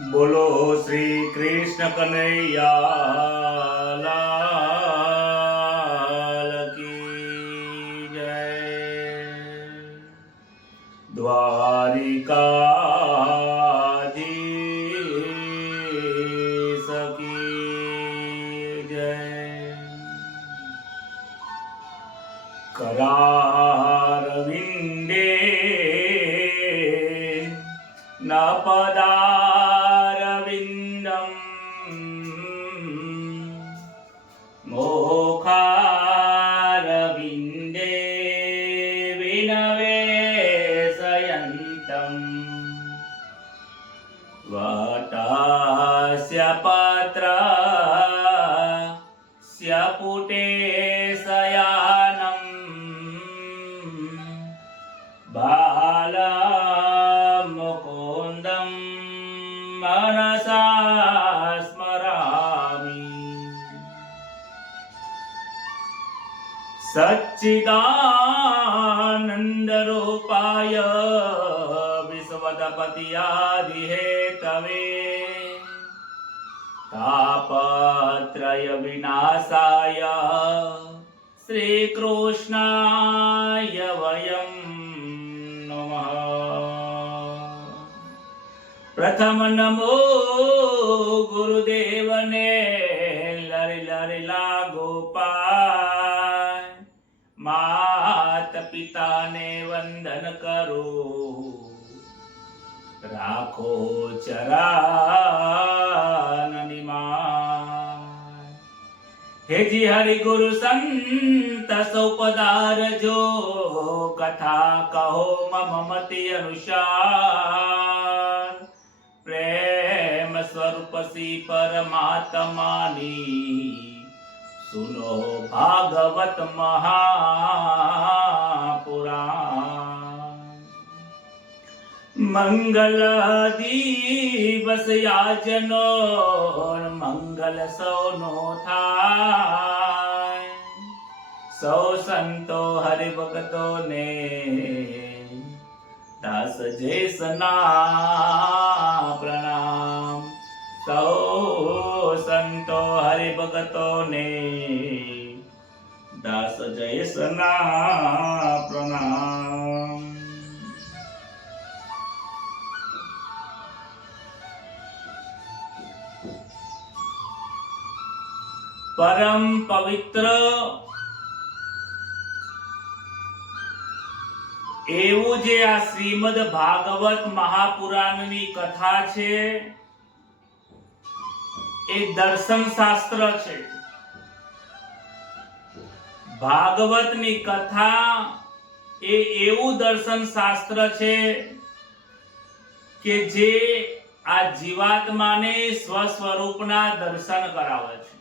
બોલો શ્રી કૃષ્ણ કનૈયા લાલ કી જય। દ્વારિકાધીશ કી જય। करारविन्दे न पदारविन्दम् मोखारविन्दे विनवेशयन्तम् वटस्य पत्रस्य पुटे शयानम् बालमुकुन्दं मनसा स्मरामि। सच्चिदानन्दरूपाय विश्वोत्पत्त्यादिहेतवे तापत्रय विनाशाय श्रीकृष्णाय वयं नमः। प्रथम नमो गुरुदेवने लरि लरि लागो पाय मात पिता ने वंदन करो राखो चरणनि माय। हे जी हरि गुरु संत सो पधारजो कथा कहो मम मति अनुसार प्रेम स्वरूप सी परमात्मानी सुनो भागवत महापुराण। मंगल दिवस याजनो मंगल सौनो थाय सौ संतो हरि भगतो ने दास जैसना प्रणाम। सौ संतो हरि भगतो ने दास जैसना प्रणाम। परम पवित्र એવું જે આ શ્રીમદ ભાગવત મહાપુરાણની કથા છે એ દર્શન શાસ્ત્ર છે। ભાગવતની કથા એ એવું દર્શન શાસ્ત્ર છે કે જે આ જીવાત્માને સ્વસ્વરૂપના દર્શન કરાવે છે।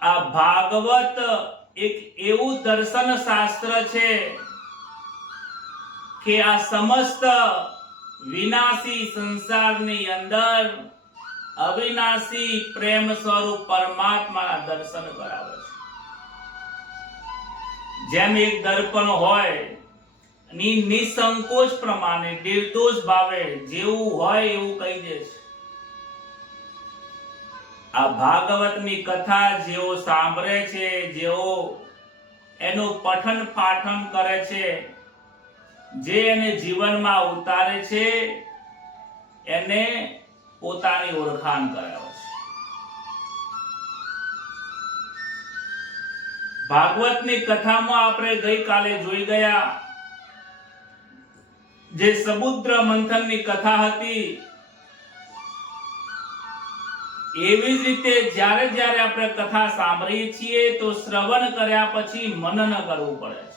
આ ભાગવત એક એવું દર્શન શાસ્ત્ર છે કે આ સમસ્ત વિનાશી સંસારની અંદર અવિનાશી પ્રેમ સ્વરૂપ પરમાત્માના દર્શન કરાવે છે। જેમ એક દર્પણ હોય ની નિસંકોચ પ્રમાણે નિર્દોષ ભાવે જેવું હોય એવું કહી દે છે। આ ભાગવતની કથા જેઓ સાંભળે છે, જેઓ એનું પઠન પાઠન કરે છે, જે એને જીવનમાં ઉતારે છે, એને પોતાની ઓળખાણ કરાવે છે। ભાગવતની કથામાં આપણે ગઈકાલે જોઈ ગયા જે સમુદ્ર મંથનની કથા હતી એવી જ રીતે જ્યારે જ્યારે આપણે કથા સાંભળીએ છીએ તો શ્રવણ કર્યા પછી મનન કરવું પડે છે।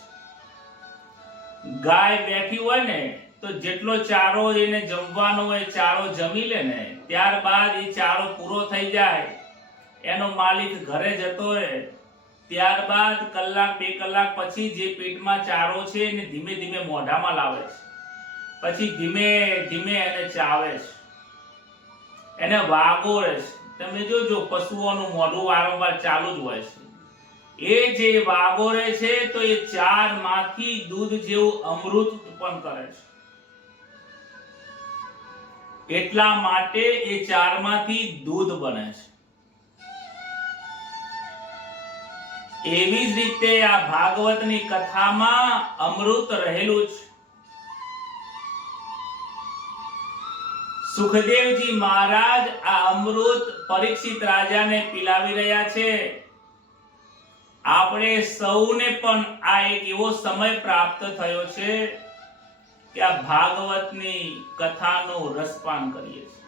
ગાય બેઠી હોય ને તો જેટલો ચારો એને જમવાનો હોય ચારો જમી લે ને ત્યારબાદ એ ચારો પૂરો થઈ જાય એનો માલિક ઘરે જતો રહે ત્યારબાદ કલાક બે કલાક પછી જે પેટમાં ચારો છે એને ધીમે ધીમે મોઢામાં લાવે છે પછી ધીમે ધીમે એને ચાવે છે એને વાગોળે છે। તમે જોજો પશુઓનું મોઢું વારંવાર ચાલુ જ હોય છે। એ જે વાગોળે છે તો એ ચારમાંથી દૂધ જેવું અમૃત ઉત્પન્ન કરે છે। એટલા માટે એ ચારમાંથી દૂધ બને છે. એવી જ રીતે આ ભાગવતની કથામાં અમૃત રહેલું છે. સુખદેવજી મહારાજ આ અમૃત પરીક્ષિત રાજાને પીલાવી રહ્યા છે. આપણે સૌને પણ આ એક એવો સમય પ્રાપ્ત થયો છે કે આ ભાગવતની કથાનું રસપાન કરીએ છીએ.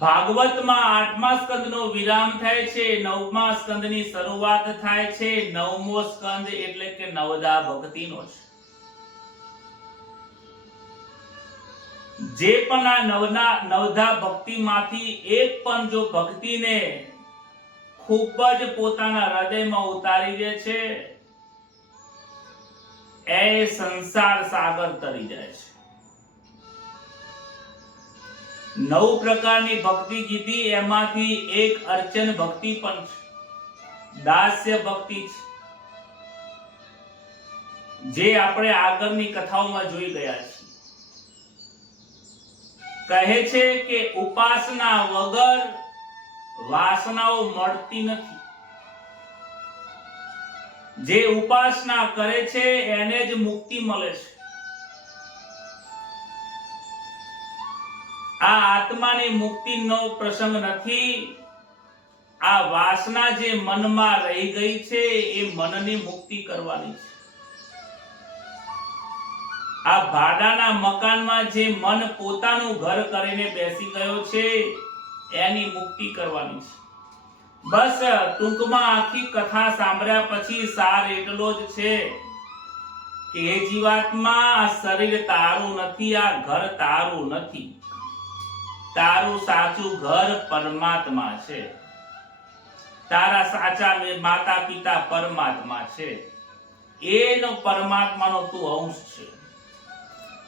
ભાગવતમાં 8મા સ્કંદનો વિરામ થાય છે, 9મા સ્કંદની શરૂઆત થાય છે. 9મો સ્કંદ એટલે કે નવધા ભક્તિનો છે. જે પણ આ નવધા ભક્તિમાંથી એક પણ જો ભક્તિને ખૂબ જ પોતાના હૃદયમાં ઉતારી દે છે, એ સંસાર સાગર તરી જાય છે. 9 પ્રકારની ભક્તિ કીધી, એમાંથી એક અર્ચન ભક્તિ પણ છે, દાસ્ય ભક્તિ છે, જે આપણે આગળની કથાઓમાં જોઈ ગયા છીએ. કહે છે કે ઉપાસના વગર વાસનાઓ મળતી નથી. જે ઉપાસના કરે છે એને જ મુક્તિ મળે છે. આ આત્માની મુક્તિનો પ્રસંગ નથી. આ વાસના જે મનમાં રહી ગઈ છે એ મનની મુક્તિ કરવાની છે. આ ભાડાના મકાનમાં જે મન પોતાનું ઘર કરીને બેસી ગયો છે એની મુક્તિ કરવાની છે. બસ ટૂંકમાં આખી કથા સાંભળ્યા પછી સાર એટલો જ છે કે એ જીવાત્મા આ શરીર તારું નથી, આ ઘર તારું નથી. તારું સાચું ઘર પરમાત્મા છે. તારા સાચા માતા પિતા પરમાત્મા છે. એનો પરમાત્માનો તું અંશ છે.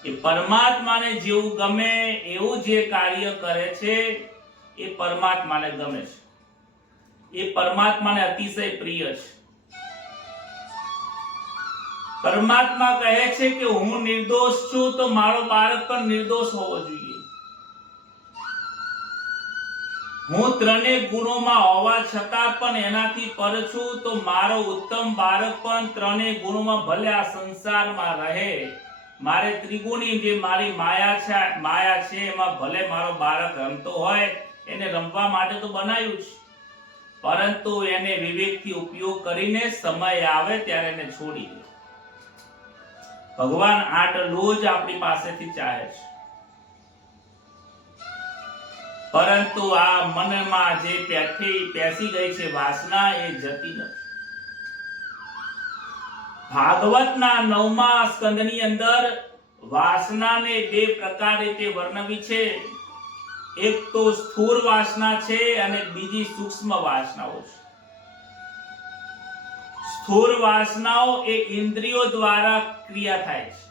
એ પરમાત્માને જેવું ગમે એવું જે કાર્ય કરે છે એ પરમાત્માને ગમે છે. એ પરમાત્માને અતિશય પ્રિય છે. પરમાત્મા કહે છે કે હું નિર્દોષ છું તો મારો બાળક પણ નિર્દોષ હોવો જોઈએ. હું ત્રણેય ગુણોમાં હોવા છતાં પણ એનાથી પર છું તો મારો ઉત્તમ બાળક પણ ત્રણેય ગુણોમાં ભલે આ સંસારમાં રહે. મારે ત્રિગુણી જે મારી માયા છે એમાં ભલે મારો બાળક રમતો હોય, એને રમવા માટે તો બનાવ્યું છે, પરંતુ એને વિવેકથી ઉપયોગ કરીને સમય આવે ત્યારે એને છોડી દે. ભગવાન આટલું જ આપણી પાસેથી ચાહે છે. પરંતુ આ મનમાં જે પેસી ગઈ છે વાસના, એ જતી નથી. ભાગવતના 9મા સ્કંદની અંદર વાસનાને 2 પ્રકાર રીતે વર્ણવી છે. એક તો સ્થૂળ વાસના છે અને બીજી સૂક્ષ્મ વાસનાઓ છે. સ્થૂળ વાસનાઓ એ ઇન્દ્રિયો દ્વારા ક્રિયા થાય છે.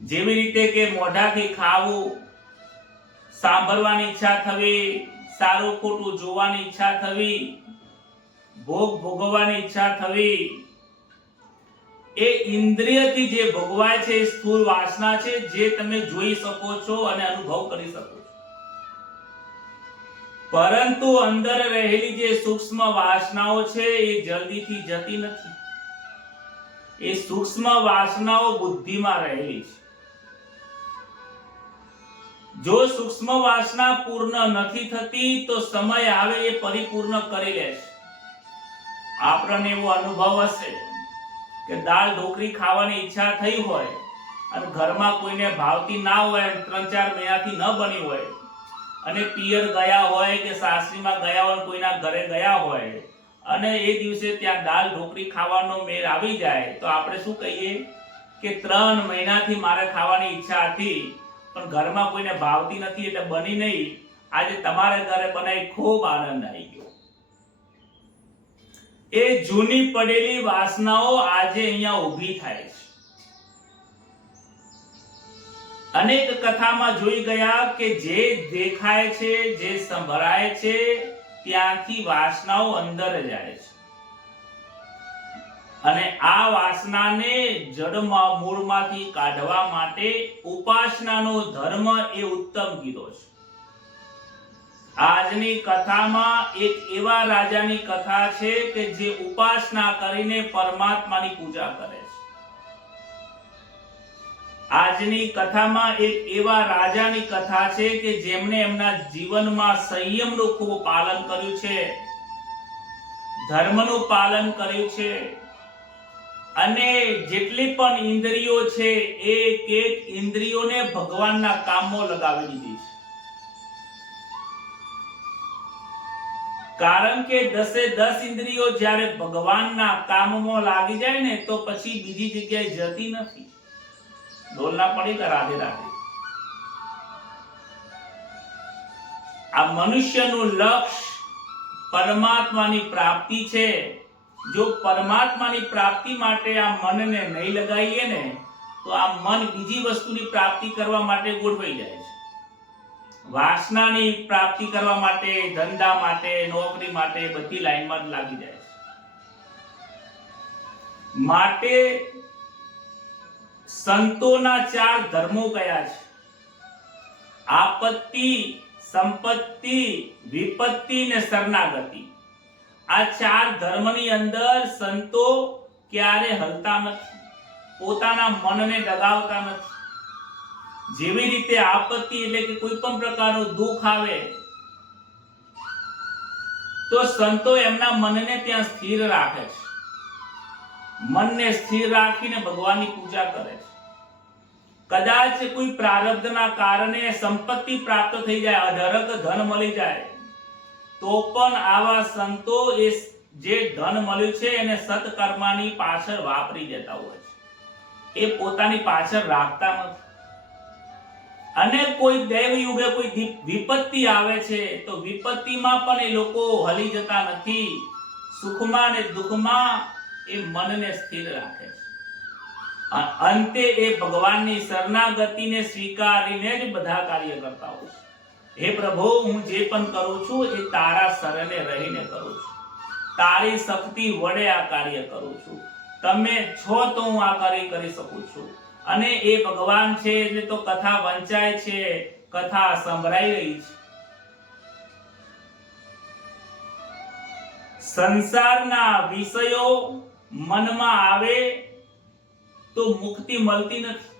જેવી રીતે કે મોઢાથી ખાવું, સાંભળવાની ઈચ્છા થવી, સારું ખોટું જોવાની ઈચ્છા થવી, ભોગ ભોગવવાની ઈચ્છા થવી, એ ઇન્દ્રિયથી જે ભોગવાય છે એ સ્થૂળ વાસના છે, જે તમે જોઈ શકો છો અને અનુભવ કરી શકો છો. પરંતુ અંદર રહેલી જે સૂક્ષ્મ વાસનાઓ છે એ જલ્દીથી જતી નથી. એ સૂક્ષ્મ વાસનાઓ બુદ્ધિમાં રહેલી છે. જો સૂક્ષ્મ વાસના પૂર્ણ નથી થતી તો સમય આવે એ પરિપૂર્ણ કરી લેશે. આપણને એવો અનુભવ હશે કે દાળ ઢોકળી ખાવાની ઈચ્છા થઈ હોય અને ઘરમાં કોઈને ભાવતી ના હોય, 3-4 મહિનાથી ન બની હોય, અને પિયર ગયા હોય કે સાસરીમાં ગયા હોય, કોઈના ઘરે ગયા હોય અને એ દિવસે ત્યાં દાળ ઢોકળી ખાવાનો મેળ આવી જાય તો આપણે શું કહીએ કે 3 મહિનાથી મારે ખાવાની ઈચ્છા હતી પણ ઘરમાં કોઈને ભાવતી નથી એટલે બની નહીં. આજે તમારે ઘરે બનાવી ખૂબ આનંદ આવી ગયો. એ જૂની પડેલી વાસનાઓ આજે અહીંયા ઊભી થાય છે. અનેક કથામાં જોઈ ગયા કે જે દેખાય છે, જે સંભળાય છે, ત્યાંથી વાસનાઓ અંદર જાય છે. અને આ વાસનાને જડમાં મૂળમાંથી કાઢવા માટે ઉપાસનાનો ધર્મ એ ઉત્તમ કીધો છે. આજની કથામાં એક એવા રાજાની કથા છે કે જે ઉપાસના કરીને પરમાત્માની પૂજા કરે છે. આજની કથામાં એક એવા રાજાની કથા છે કે જેમણે એમના જીવનમાં સંયમનું ખૂબ પાલન કર્યું છે, ધર્મનું પાલન કર્યું છે, અને જેટલી પણ ઇન્દ્રિયો છે એક એક ઇન્દ્રિયોને ભગવાનના કામમાં લગાવી દીધી છે. કારણ કે 10 ઇન્દ્રિયો જ્યારે ભગવાનના કામમાં લાગી જાય ને તો પછી બીજી જગ્યાએ જતી નથી. ડોલના પડી કે રાધે રાધે. આ મનુષ્યનું લક્ષ્ય પરમાત્માની પ્રાપ્તિ છે. જો પરમાત્માની પ્રાપ્તિ માટે આ મનને નહીં લગાવીએ ને તો આ મન બીજી વસ્તુની પ્રાપ્તિ કરવા માટે ગોઠવાઈ જાય છે. વાસનાની પ્રાપ્તિ કરવા માટે, ધંધા માટે, નોકરી માટે બધી લાઈનમાં લાગી જાય છે. માટે સંતોના 4 ધર્મો કયા છે? આપત્તિ, સંપત્તિ, વિપત્તિ ને શરણાગતિ. આ 4 ધર્મની અંદર સંતો ક્યારે હલતા નથી, પોતાના મનને દગાવતા નથી. જેવી રીતે આપત્તિ એટલે કે કોઈ પણ પ્રકારનું દુઃખ આવે તો સંતો એમના મનને ત્યાં સ્થિર રાખે છે. મનને સ્થિર રાખીને ભગવાનની પૂજા કરે છે. કદાચ કોઈ પ્રારબ્ધના કારણે સંપત્તિ પ્રાપ્ત થઈ જાય, અઢળક ધન મળી જાય, તો પણ આવા સંતો એ જે ધન મળ્યું છે એને સત્કર્મની પાછળ વાપરી દેતા હોય છે. એ પોતાની પાછળ રાખતા નથી. અને કોઈ દૈવ યુગે કોઈ વિપત્તિ આવે છે તો વિપત્તિમાં પણ એ લોકો હલી જતા નથી. સુખમાં અને દુઃખમાં એ મનને સ્થિર રાખે છે. અંતે એ ભગવાનની શરણાગતિને સ્વીકારીને જ બધા કાર્ય કરતા હોય છે. હે પ્રભુ, હું જે પણ કરું છું એ તારા શરણે રહીને કરું છું. તારી શક્તિ વડે આ કાર્ય કરું છું. તમે છો તો હું આ કાર્ય કરી શકું છું. અને એ ભગવાન છે એટલે તો કથા વંચાય છે, કથા સંભળાઈ રહી છે. સંસારના વિષયો મનમાં આવે તો મુક્તિ મળતી નથી.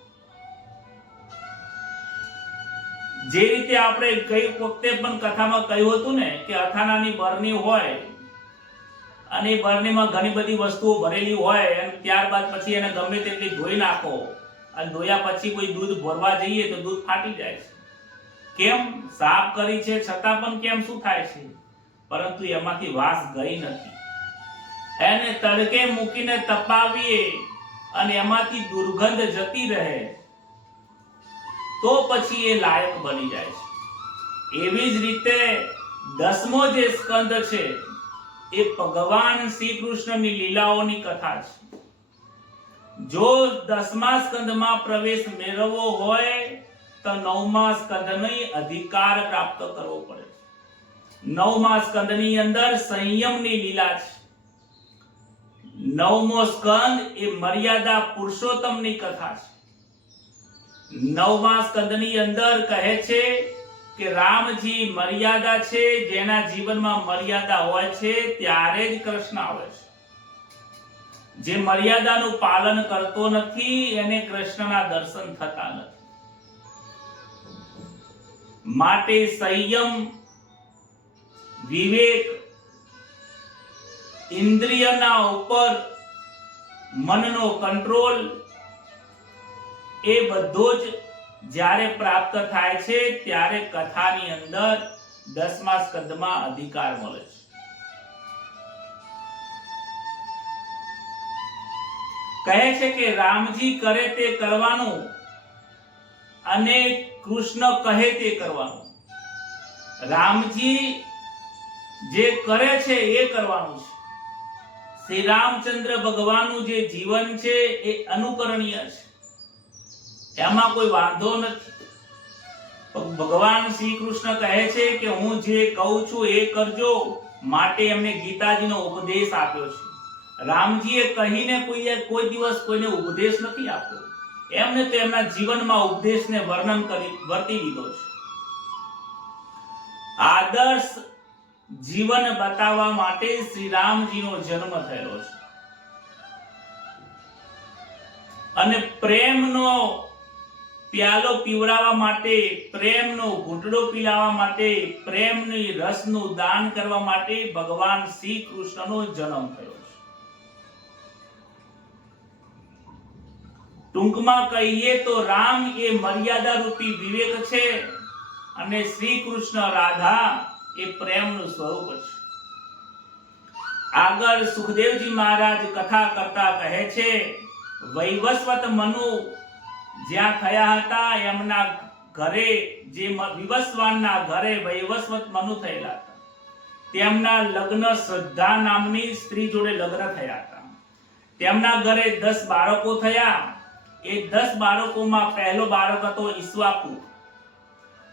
જે રીતે આપણે કઈ વખતે પણ કથામાં કહ્યું હતું ને કે અથાણાની બરણી હોય અને એ બરણીમાં ઘણી બધી વસ્તુઓ ભરેલી હોય અને ત્યારબાદ પછી એને ગમે તેટલી ધોઈ નાખો અને ધોયા પછી કોઈ દૂધ ભરવા જઈએ તો દૂધ ફાટી જાય છે. કેમ? સાફ કરી છે છતાં પણ કેમ શું થાય છે? પરંતુ એમાંથી વાસ ગઈ નથી. એને તડકે મૂકીને તપાવીએ અને એમાંથી દુર્ગંધ જતી રહે તો પછી એ લાયક બની જાય છે. એવી જ રીતે 10મો જે સ્કંદ છે એ ભગવાન શ્રી કૃષ્ણની લીલાઓની કથા છે. જો 10મા સ્કંદમાં પ્રવેશ મેળવવો હોય તો 9મા સ્કંદનો અધિકાર પ્રાપ્ત કરવો પડે. 9મા સ્કંદની અંદર સંયમની લીલા છે. 9મો સ્કંદ એ મર્યાદા પુરુષોત્તમની કથા છે. 9મા સ્કંદની અંદર કહે છે કે રામજી મર્યાદા છે, જેના જીવનમાં મર્યાદા હોય છે ત્યારે જ કૃષ્ણ આવે છે. જે મર્યાદાનું પાલન કરતો નથી એને કૃષ્ણના દર્શન થતા નથી. માટે સંયમ, વિવેક, ઇન્દ્રિયના ઉપર મનનો કંટ્રોલ એ બધો જ જ્યારે પ્રાપ્ત થાય છે ત્યારે કથાની અંદર 10મા સ્કંદમાં અધિકાર મળે છે. કહે છે કે રામજી કરે તે કરવાનું અને કૃષ્ણ કહે તે કરવાનું. રામજી જે કરે છે એ કરવાનું છે. શ્રી રામચંદ્ર ભગવાનનું જે જીવન છે એ અનુકરણીય છે, એમાં કોઈ વાંધો નથી. ભગવાન શ્રી કૃષ્ણ કહે છે કે હું જે કહું છું એ કરજો, માટે એમને ગીતાજીનો ઉપદેશ આપ્યો છે. રામજીએ કહીને કોઈ દિવસ કોઈને ઉપદેશ નથી આપ્યો, એમને તો એમના જીવનમાં ઉપદેશને વર્ણન કરી વર્તી લીધો છે. આદર્શ જીવન બતાવવા માટે શ્રી રામજીનો જન્મ થયેલો છે અને પ્રેમનો પ્યાલો પીવડાવવા માટે, પ્રેમનો ઘૂંટડો પીલાવવા માટે, પ્રેમની રસનું દાન કરવા માટે ભગવાન શ્રી કૃષ્ણનો જન્મ થયો છે. ટૂંકમાં કહીએ તો રામ એ મર્યાદા રૂપી વિવેક છે અને શ્રી કૃષ્ણ રાધા એ પ્રેમનું સ્વરૂપ છે. આગળ સુખદેવજી મહારાજ કથા કરતા કહે છે, વૈવસ્વત મનુ જ્યાં થયા હતા એમના ઘરે, જે વિવસ્વાનના ઘરે વૈવસ્વત મનુ થયેલા હતા, તેમના લગ્ન શ્રદ્ધા નામની સ્ત્રી જોડે લગ્ન થયા હતા. તેમના ઘરે 10 બાળકો થયા. એ 10 બાળકોમાં પહેલો બાળક હતો ઈશ્વાકુ.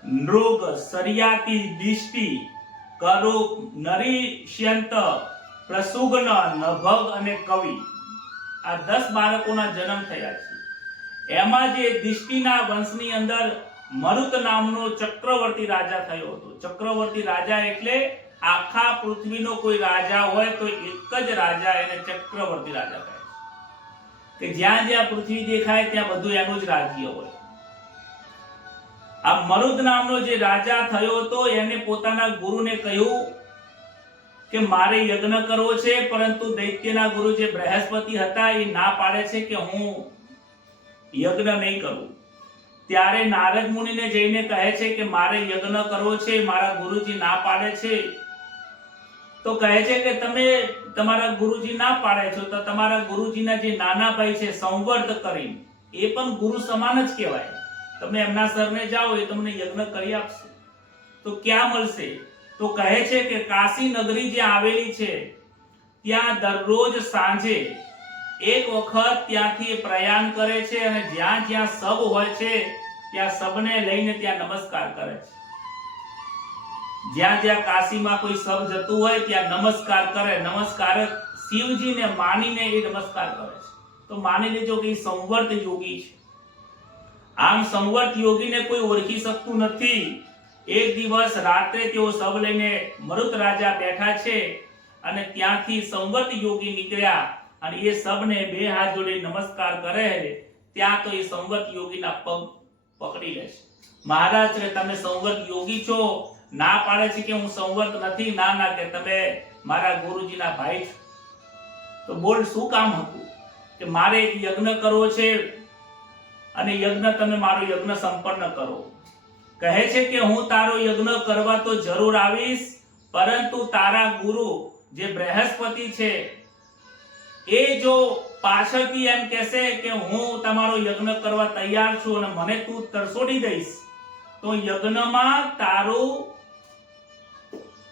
નૃગ, સરિયાતી, દિષ્ટિ, કરુપ, નરીષ્યંત, પ્રસુગ્ન, નભગ અને કવિ, આ 10 બાળકોના જન્મ થયા છે. એમાં જે દિષ્ટિના વંશની અંદર મરુત નામનો ચક્રવર્તી રાજા થયો હતો. ચક્રવર્તી રાજા એટલે આખા પૃથ્વીનો કોઈ રાજા હોય તો એક જ રાજા એને ચક્રવર્તી રાજા કહે છે, કે જ્યાં જ્યાં પૃથ્વી દેખાય ત્યાં બધું એનું જ રાજ્ય હોય. આ મરુદ નામનો જે રાજા થયો હતો એને પોતાના ગુરુને કહ્યું કે મારે યજ્ઞ કરવો છે, પરંતુ દૈત્યના ગુરુ જે બૃહસ્પતિ હતા એ ના પાડે છે કે હું યજ્ઞ નહીં કરું. ત્યારે નારદ મુનિને જઈને કહે છે કે મારે યજ્ઞ કરવો છે, મારા ગુરુજી ના પાડે છે. તો કહે છે કે તમે તમારા ગુરુજી ના પાડે છો તો તમારા ગુરુજીના જે નાના ભાઈ છે સંવર્ત કરીને, એ પણ ગુરુ સમાન જ કહેવાય, તમે એમના સરને જાઓ, એ તમને યજ્ઞ કરી આપશે. તો ક્યાં મળશે? તો કહે છે કે કાશી નગરી જે આવેલી છે ત્યાં દરરોજ સાંજે એક વખત ત્યાંથી પ્રયાણ કરે છે અને જ્યાં જ્યાં સબ હોય છે ત્યાં સબને લઈને ત્યાં નમસ્કાર કરે છે. જ્યાં જ્યાં કાશીમાં કોઈ સબ જતું હોય ત્યાં નમસ્કાર કરે. નમસ્કાર શિવજીને માનીને એ નમસ્કાર કરે છે. તો માની લેજો કે સંવર્ત યોગી છે. આમ સંવર્ત યોગીને કોઈ ઓળખી શકતું નથી. એક દિવસ રાત્રે તેઓ સબ લઈને મરુત રાજા બેઠા છે અને ત્યાંથી સંવર્ત યોગી નીકળ્યા અને એ સબને 2 હાથ જોડી નમસ્કાર કરે. ત્યાં તો એ સંવર્ત યોગીના પગ પકડી લે છે. મહારાજ કે તમે સંવર્ત યોગી છો? ના પાડે છે કે હું સંવર્ત નથી. ના ના, કે તમે મારા ગુરુજીના ભાઈ છો. તો બોલ શું કામ હતું? કે મારે એક યજ્ઞ કરવો છે અને યજ્ઞ તમે મારો યજ્ઞ સંપન્ન કરો. કહે છે કે હું તારો યજ્ઞ કરવા તો જરૂર આવીશ, પરંતુ તારા ગુરુ જે બૃહસ્પતિ છે એ જો પાછળથી એમ કહેશે કે હું તમારો યજ્ઞ કરવા તૈયાર છું અને મને તું તરસોડી દઈશ, તો યજ્ઞમાં તારું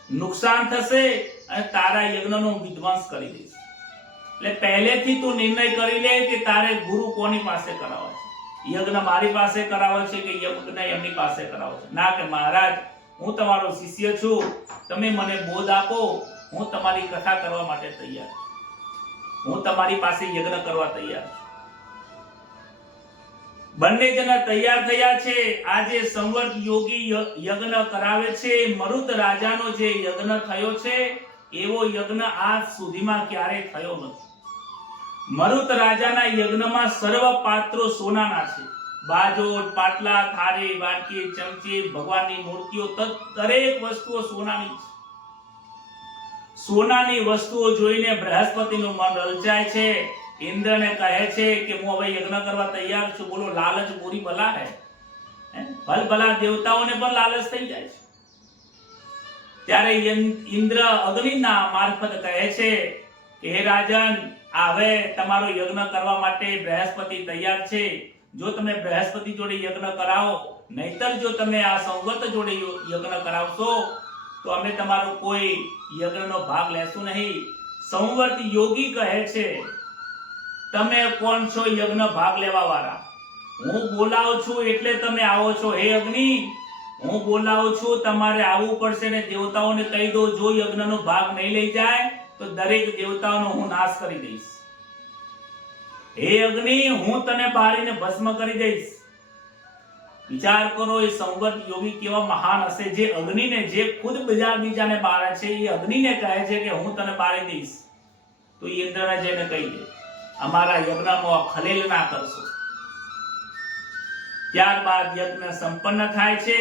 નુકસાન થશે અને તારા યજ્ઞનો વિધ્વંસ કરી દઈશ. એટલે પહેલેથી તું નિર્ણય કરી લે કે તારે ગુરુ કોની પાસે કરાવવા છે. યજ્ઞ મારી પાસે કરાવવો છે કે યજ્ઞ એમની પાસે કરાવવો છે? ના, કે મહારાજ હું તમારો શિષ્ય છું, તમે મને બોધ આપો, હું તમારી કથા કરવા માટે તૈયાર છું, હું તમારી પાસે યજ્ઞ કરવા તૈયાર છું. બંને જણા તૈયાર થયા છે. આજે સંવર્ત યોગી યજ્ઞ કરાવે છે. મરુત રાજાનો જે યજ્ઞ થયો છે એવો યજ્ઞ આજ સુધીમાં ક્યારેય થયો નથી. મરુત રાજાના યજ્ઞમાં સર્વ પાત્રો સોનાના છે. બાજોટ, પાટલા, થાળી, વાટકી, ચમચી, ભગવાનની મૂર્તિઓ, દરેક વસ્તુઓ સોનાની છે. સોનાની વસ્તુઓ જોઈને બૃહસ્પતિનું મન લલચાય છે. ઇન્દ્રને કહે છે કે હું હવે યજ્ઞ કરવા તૈયાર છું. બોલો, લાલચ બુરી બલા હે. ભલ ભલા દેવતાઓને પણ લાલચ થઈ જાય છે. ત્યારે ઇન્દ્ર અગ્નિના મારફત કહે છે કે હે રાજન, હવે તમારો યજ્ઞ કરવા માટે બૃહસ્પતિ તૈયાર છે. જો તમે બૃહસ્પતિ જોડે યજ્ઞ કરાવો, નહીતર જો તમે આ સંવર્ત જોડે યજ્ઞ કરાવશો તો અમે તમારો કોઈ યજ્ઞનો ભાગ લેશું નહીં. સંવર્ત યોગી કહે છે, તમે કોણ છો યજ્ઞ ભાગ લેવા વાળા? હું બોલાવું છું એટલે તમે આવો છો. હે અગ્નિ, હું બોલાવું છું, તમારે આવવું પડશે ને દેવતાઓને કહી દો, જો યજ્ઞનો ભાગ નહીં લઈ જાય તો દરેક દેવતાઓનો હું નાશ કરી દઈશ. હે અગ્નિ, હું તને બાળીને ભસ્મ કરી દઈશ. વિચાર કરો, એ સંવત યોગી કેવા મહાન હશે, જે અગ્નિને, જે ખુદ બીજાને બાળે છે, એ અગ્નિને કહે છે કે હું તને બાળી દઈશ. તો એ ઇન્દ્રને જઈને કહી દે, અમારા યજ્ઞમાં ખલેલ ના કરશો. ત્યારબાદ યજ્ઞ સંપન્ન થાય છે.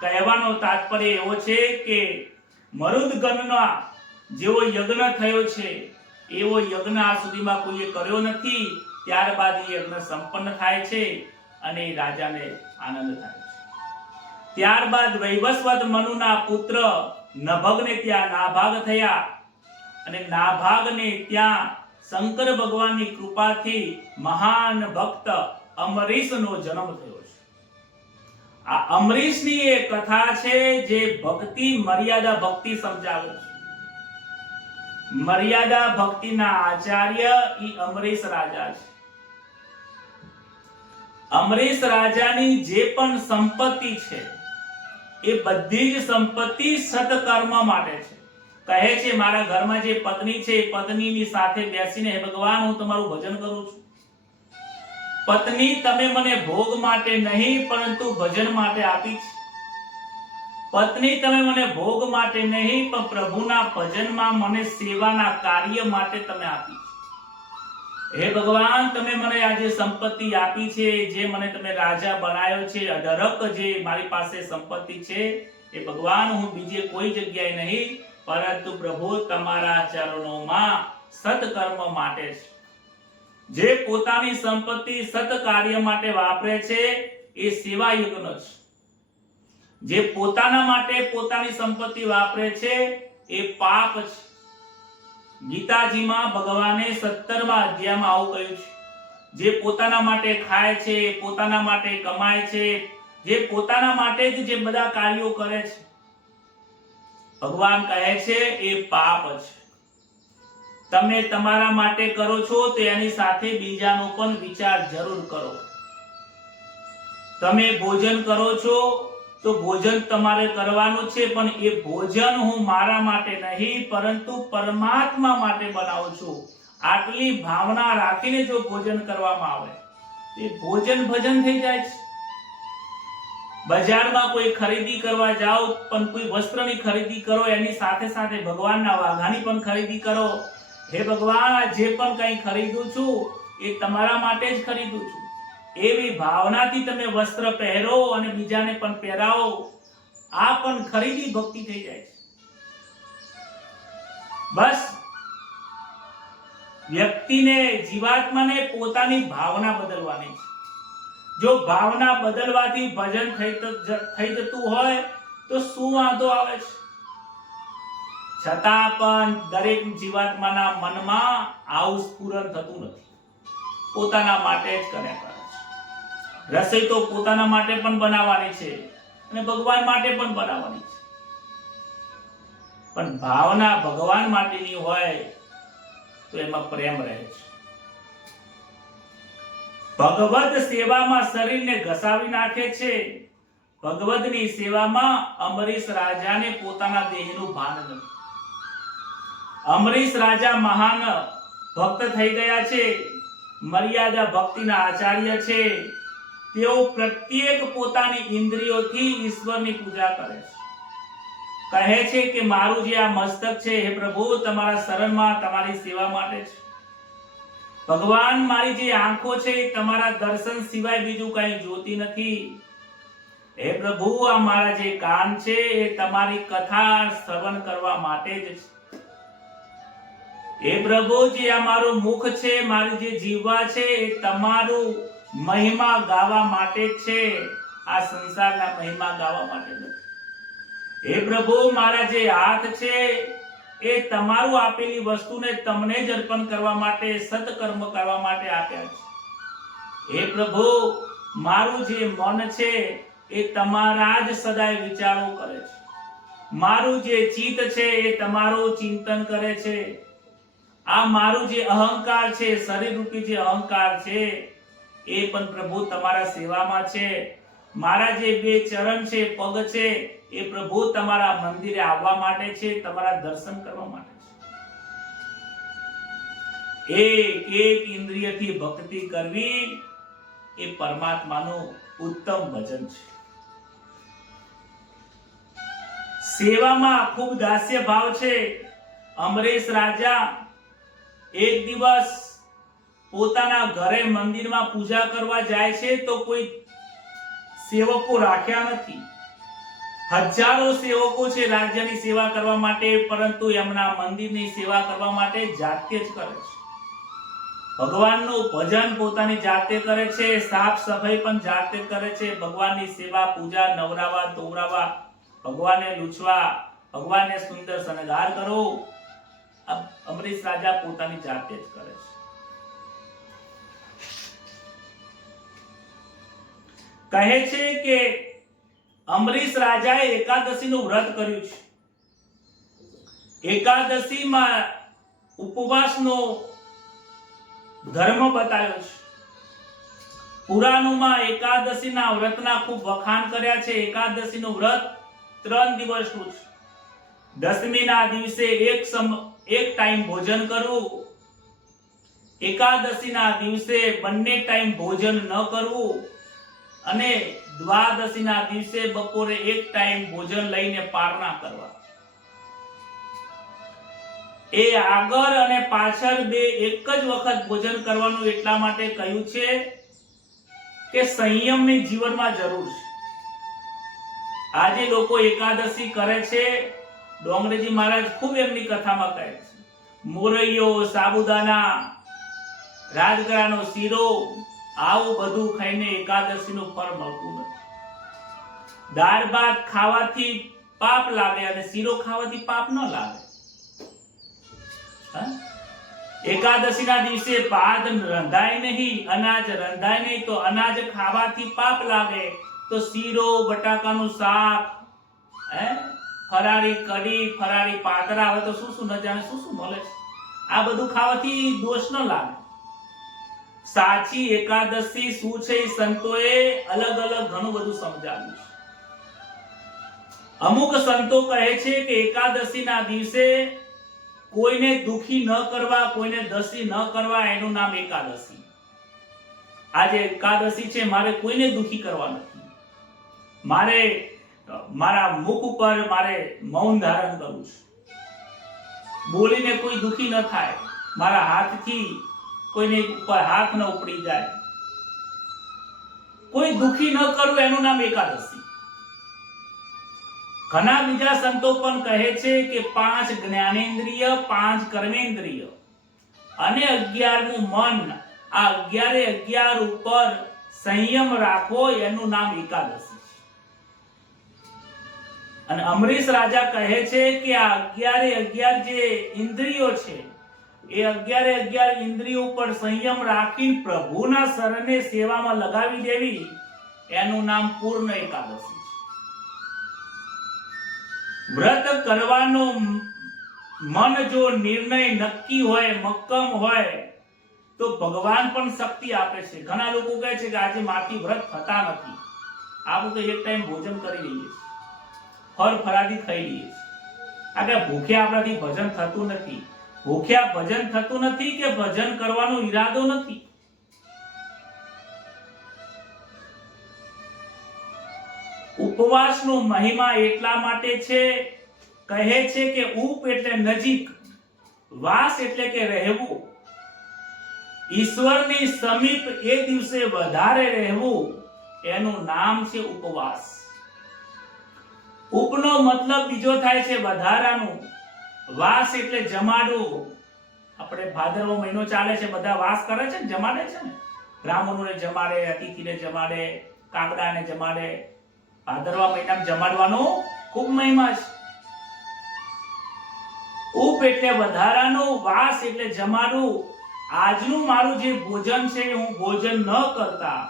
કહેવાનો તાત્પર્ય એવો છે કે મરુદગણના જેવો યજ્ઞ થયો છે એવો યજ્ઞ આ સુધીમાં કોઈએ કર્યો નથી. ત્યારબાદ એ યજ્ઞ સંપન્ન થાય છે અને રાજાને આનંદ થાય છે. ત્યારબાદ વૈવસ્વત મનુના પુત્ર નભગને ત્યાં નાભાગ થયા અને નાભાગને ત્યાં શંકર ભગવાનની કૃપાથી મહાન ભક્ત અમરીશનો જન્મ થયો છે. આ અમરીશની એક કથા છે જે ભક્તિ, મર્યાદા ભક્તિ સમજાવે છે. મર્યાદા ભક્તિના આચાર્ય ઈ અમરીશ રાજા છે. અમરીશ રાજાની જે પણ સંપત્તિ છે એ બધી જ સંપત્તિ સત્કર્મ માટે છે. કહે છે, મારા ઘરમાં જે પત્ની છે, પત્નીની સાથે બેસીને, હે ભગવાન, હું તમારું ભજન કરું છું. પત્ની તમે મને ભોગ માટે નહીં પરંતુ ભજન માટે આપી છે. પત્ની તમે મને ભોગ માટે નહીં પણ પ્રભુના ભજનમાં મને સેવાના કાર્ય માટે તમે આપી છે. હે ભગવાન, તમે મને આ જે સંપત્તિ આપી છે, જે મને તમે રાજા બનાવ્યો છે, અઢળક જે મારી પાસે સંપત્તિ છે, એ ભગવાન હું બીજે કોઈ જગ્યાએ નહીં પરંતુ પ્રભુ તમારા ચરણોમાં સત્કર્મ માટે છે. જે પોતાની સંપત્તિ સત કાર્ય માટે વાપરે છે એ સેવા યજ્ઞ છે. જે પોતાના માટે પોતાની સંપત્તિ વાપરે છે એ પાપ છે. ગીતાજીમાં ભગવાને 17મા અધ્યાયમાં આવું કહ્યું છે. જે પોતાના માટે ખાય છે, પોતાના માટે કમાય છે, જે પોતાના માટે જ જે બધા કાર્યો કરે છે, ભગવાન કહે છે એ પાપ છે. તમે તમારા માટે કરો છો તો એની સાથે બીજાનો પણ વિચાર જરૂર કરો. તમે ભોજન કરો છો તો ભોજન તમારે કરવાનું છે, પણ એ ભોજન હું મારા માટે નહીં પરંતુ પરમાત્મા માટે બનાવું છું. આટલી ભાવના રાખીને જો ભોજન કરવામાં આવે તો એ ભોજન ભજન થઈ જાય છે. બજારમાં કોઈ ખરીદી કરવા જાઓ પણ કોઈ વસ્ત્રની ખરીદી કરો, એની સાથે સાથે ભગવાનના વાઘાની પણ ખરીદી કરો. હે ભગવાન, આ જે પણ કંઈ ખરીદું છું એ તમારા માટે જ ખરીદું છું. એવી ભાવનાથી તમે વસ્ત્ર પહેરો અને બીજાને પણ પહેરાવો. આ પણ ખરીદી ભક્તિ થઈ જાય છે. બસ વ્યક્તિને, જીવાત્માને પોતાની ભાવના બદલવાની છે. જો ભાવના બદલવાથી ભજન થઈ જતું હોય તો શું વાંધો આવે છે? છતાં પણ દરેક જીવાત્માના મનમાં આવું સ્ફુરણ થતું નથી. પોતાના માટે જ કર્યા કરે છે. રસોઈ તો પોતાના માટે પણ બનાવવાની છે અને ભગવાન માટે પણ બનાવવાની છે, પણ ભાવના ભગવાન માટેની હોય તો એમાં પ્રેમ રહે છે. ભગવદ સેવામાં શરીરને ઘસાવી નાખે છે. ભગવદની સેવામાં અમરીશ રાજાને પોતાના દેહનું ભાન નથી. અમરીશ રાજા મહાન ભક્ત થઈ ગયા છે, મર્યાદા ભક્તિના આચાર્ય છે. તેઓ પ્રત્યેક પોતાની ઇન્દ્રિયોથી ઈશ્વરની પૂજા કરે છે. કહે છે કે મારું જે આ મસ્તક છે, હે પ્રભુ, તમારા શરણમાં, તમારી સેવા માટે છે. ભગવાન, મારી જે આંખો છે એ તમારા દર્શન સિવાય બીજું કંઈ જોતી નથી. હે પ્રભુ, આ મારા જે કાન છે એ તમારી કથા શ્રવણ કરવા માટે જ છે. હે પ્રભુ, જે આ મારું મુખ છે, મારી જે જીહવા છે એ તમારું મહિમા ગાવા માટે છે, આ સંસારના મહિમા ગાવા માટે નથી. હે પ્રભુ, મારા જે હાથ છે એ તમારું આપેલી વસ્તુને તમને જ અર્પણ કરવા માટે, સત્કર્મ કરવા માટે આપ્યા છે. હે પ્રભુ, મારું જે મન છે એ તમારા જ સદાય વિચારો કરે છે. મારું જે ચિત્ત છે એ તમારું ચિંતન કરે છે. આ મારું જે અહંકાર છે, શરીર રૂપી જે અહંકાર છે, એ પણ પ્રભુ તમારા સેવામાં છે. મારા જે બે ચરણ છે, પગ છે, એ પ્રભુ તમારા મંદિરે આવવા માટે છે, તમારા દર્શન કરવા માટે છે. એક ઇન્દ્રિયથી ભક્તિ કરવી એ પરમાત્માનું ઉત્તમ ભજન છે. સેવામાં ખૂબ દાસ્ય ભાવ છે. અમરેશ રાજા એક દિવસ પોતાના ઘરે મંદિરમાં પૂજા કરવા જાય છે તો કોઈ સેવકો રાખ્યા નથી. હજારો સેવકો છે રાજ્યની સેવા કરવા માટે, પરંતુ એમના મંદિરની સેવા કરવા માટે જાતે જ કરે છે. ભગવાનનું ભજન પોતાની જાતે કરે છે, સાફ સફાઈ પણ જાતે કરે છે. ભગવાનની સેવા, પૂજા, નવરાવા, ધોવરાવા, ભગવાનને લૂછવા, ભગવાનને સુંદર શણગાર કરો, અમરીશ રાજા પોતાની જાતે જ કરે છે. કહે છે કે અમરીશ રાજાએ એકાદશીનું વ્રત કર્યું છે. એકાદશીમાં ઉપવાસનો ધર્મ બતાવ્યો છે. પુરાણોમાં એકાદશીના વ્રતના ખૂબ વખાણ કર્યા છે. એકાદશીનું વ્રત 3 દિવસનું છે. દશમીના દિવસે એક ટાઈમ ભોજન કરવું, એકાદશીના દિવસે બંને ટાઈમ ભોજન ન કરવું, અને દ્વાદશીના દિવસે બપોરે એક ટાઈમ ભોજન લઈને પારણા કરવા. એ આગળ અને પાછળ બે એક જ વખત ભોજન કરવાનું એટલા માટે કહ્યું છે કે સંયમની જીવનમાં જરૂર છે. આજે લોકો એકાદશી કરે છે. ડોંગરેજી મહારાજ ખૂબ એમની કથામાં કહે છે, મોરૈયો, સાબુદાના, રાજગરાનો શીરો, આવું બધું ખાઈને એકાદશીનું ફળ મળતું નથી. દાળ ભાત ખાવાથી પાપ લાગે અને શીરો ખાવાથી પાપ ન લાગે. એકાદશીના દિવસે ભાત રંધાય નહીં, અનાજ રંધાય નહીં, તો અનાજ ખાવાથી પાપ લાગે. તો શીરો, બટાકાનું શાક, ફરાળી કઢી, ફરાળી પાતરા, હવે તો શું ન જાણે શું મળે છે. આ બધું ખાવાથી દોષ ન લાગે. સાચી એકાદશી શું છે એ સંતોએ અલગ અલગ ઘણું બધું સમજાવ્યું છે. અમુક સંતો કહે છે કે એકાદશીના દિવસે કોઈને દુખી ન કરવા, કોઈને દસી ન કરવા, એનું નામ એકાદશી. આજે એકાદશી છે, મારે કોઈને દુખી કરવા નથી. મારે મારા મુખ ઉપર મારે મૌન ધારણ કરવું છે. બોલીને કોઈ દુખી ન થાય, મારા હાથથી કોઈને ઉપર હાથ ન ઉપડી જાય, કોઈ દુખી ન કરવું, એનું નામ એકાદશી. ઘણા બીજા સંતો પણ કહે છે કે 5 જ્ઞાનેન્દ્રિય, 5 કર્મેન્દ્રિય અને 11મું મન, આ 11 ઉપર સંયમ રાખવો, એનું નામ એકાદશી. અને અમરીશ રાજા કહે છે કે આ 11 જે ઇન્દ્રિયો છે, એ 11 ઇન્દ્રિયો ઉપર સંયમ રાખી પ્રભુના શરણે સેવામાં લગાવી દેવી, એનું નામ પૂર્ણ એકાદશી. વ્રત કરવાનો મન જો નિર્ણય નક્કી હોય, મક્કમ હોય, તો ભગવાન પણ શક્તિ આપે છે. ઘણા લોકો કહે છે કે આજે માથી વ્રત થતા નથી, આપણે તો એક ટાઈમ ભોજન કરી લઈએ છીએ, ફળ ફરાદી ખાઈ લઈએ છીએ. આગળ ભૂખ્યા આપણાથી ભજન થતું નથી. ભૂખ્યા ભજન થતું નથી કે ભજન કરવાનો ઈરાદો નથી. ઉપવાસનો મહિમા એટલા માટે છે, કહે છે કે ઉપ એટલે નજીક, વાસ એટલે કે રહેવું. ઈશ્વરની સમીપ એ દિવસે વધારે રહેવું, એનું નામ છે ઉપવાસ. ઉપનો મતલબ બીજો થાય છે વધારાનું. વાસ એટલે જમાડવું. આપણે ભાદરવો મહિનો ચાલે છે, બધા વાસ કરે છે ને, જમાડે છે ને. બ્રાહ્મણોને જમાડે, અતિથિને જમાડે, કાગડાને જમાડે. ભાદરવા મહિનામાં જમાડવાનો ખૂબ મહિમા છે. ઉપ એટલે વધારાનું, વાસ એટલે જમાડવું. આજનું મારું જે ભોજન છે, હું ભોજન ન કરતા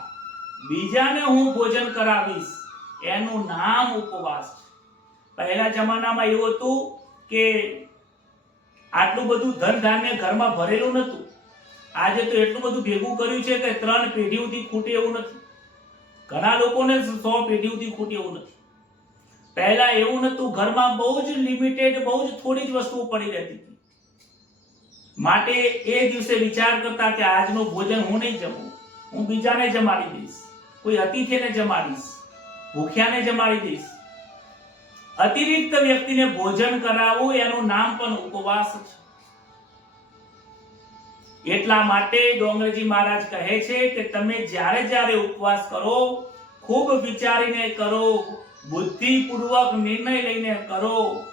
બીજાને હું ભોજન કરાવીશ, એનું નામ ઉપવાસ છે. પહેલા જમાનામાં એવું હતું કે આટલું બધું ધન ધાન્ય ઘરમાં ભરેલું નતું. આજે તો એટલું બધું ભેગું કર્યું છે કે 3 પેઢી સુધી ખૂટે એવું નથી. ઘણા લોકોને 100 પેઢી સુધી ખૂટે એવું નથી. પહેલા એવું નતું, ઘરમાં બહુ જ લિમિટેડ, બહુ જ થોડી જ વસ્તુઓ પડી રહેતી હતી. માટે એ દિવસે વિચાર કરતા કે આજનું ભોજન હું નહીં જમું, હું બીજાને જમાડી દઈશ, કોઈ અતિથિને જમાડીશ, ભૂખ્યાને જમાડી દઈશ. અતિરિક્ત વ્યક્તિને ભોજન કરાવવું એનું નામ પણ ઉપવાસ છે. એટલા માટે ડોંગરજી મહારાજ કહે છે કે તમે જ્યારે જ્યારે ઉપવાસ કરો, ખૂબ વિચારીને કરો, બુદ્ધિપૂર્વક નિર્ણય લઈને કરો.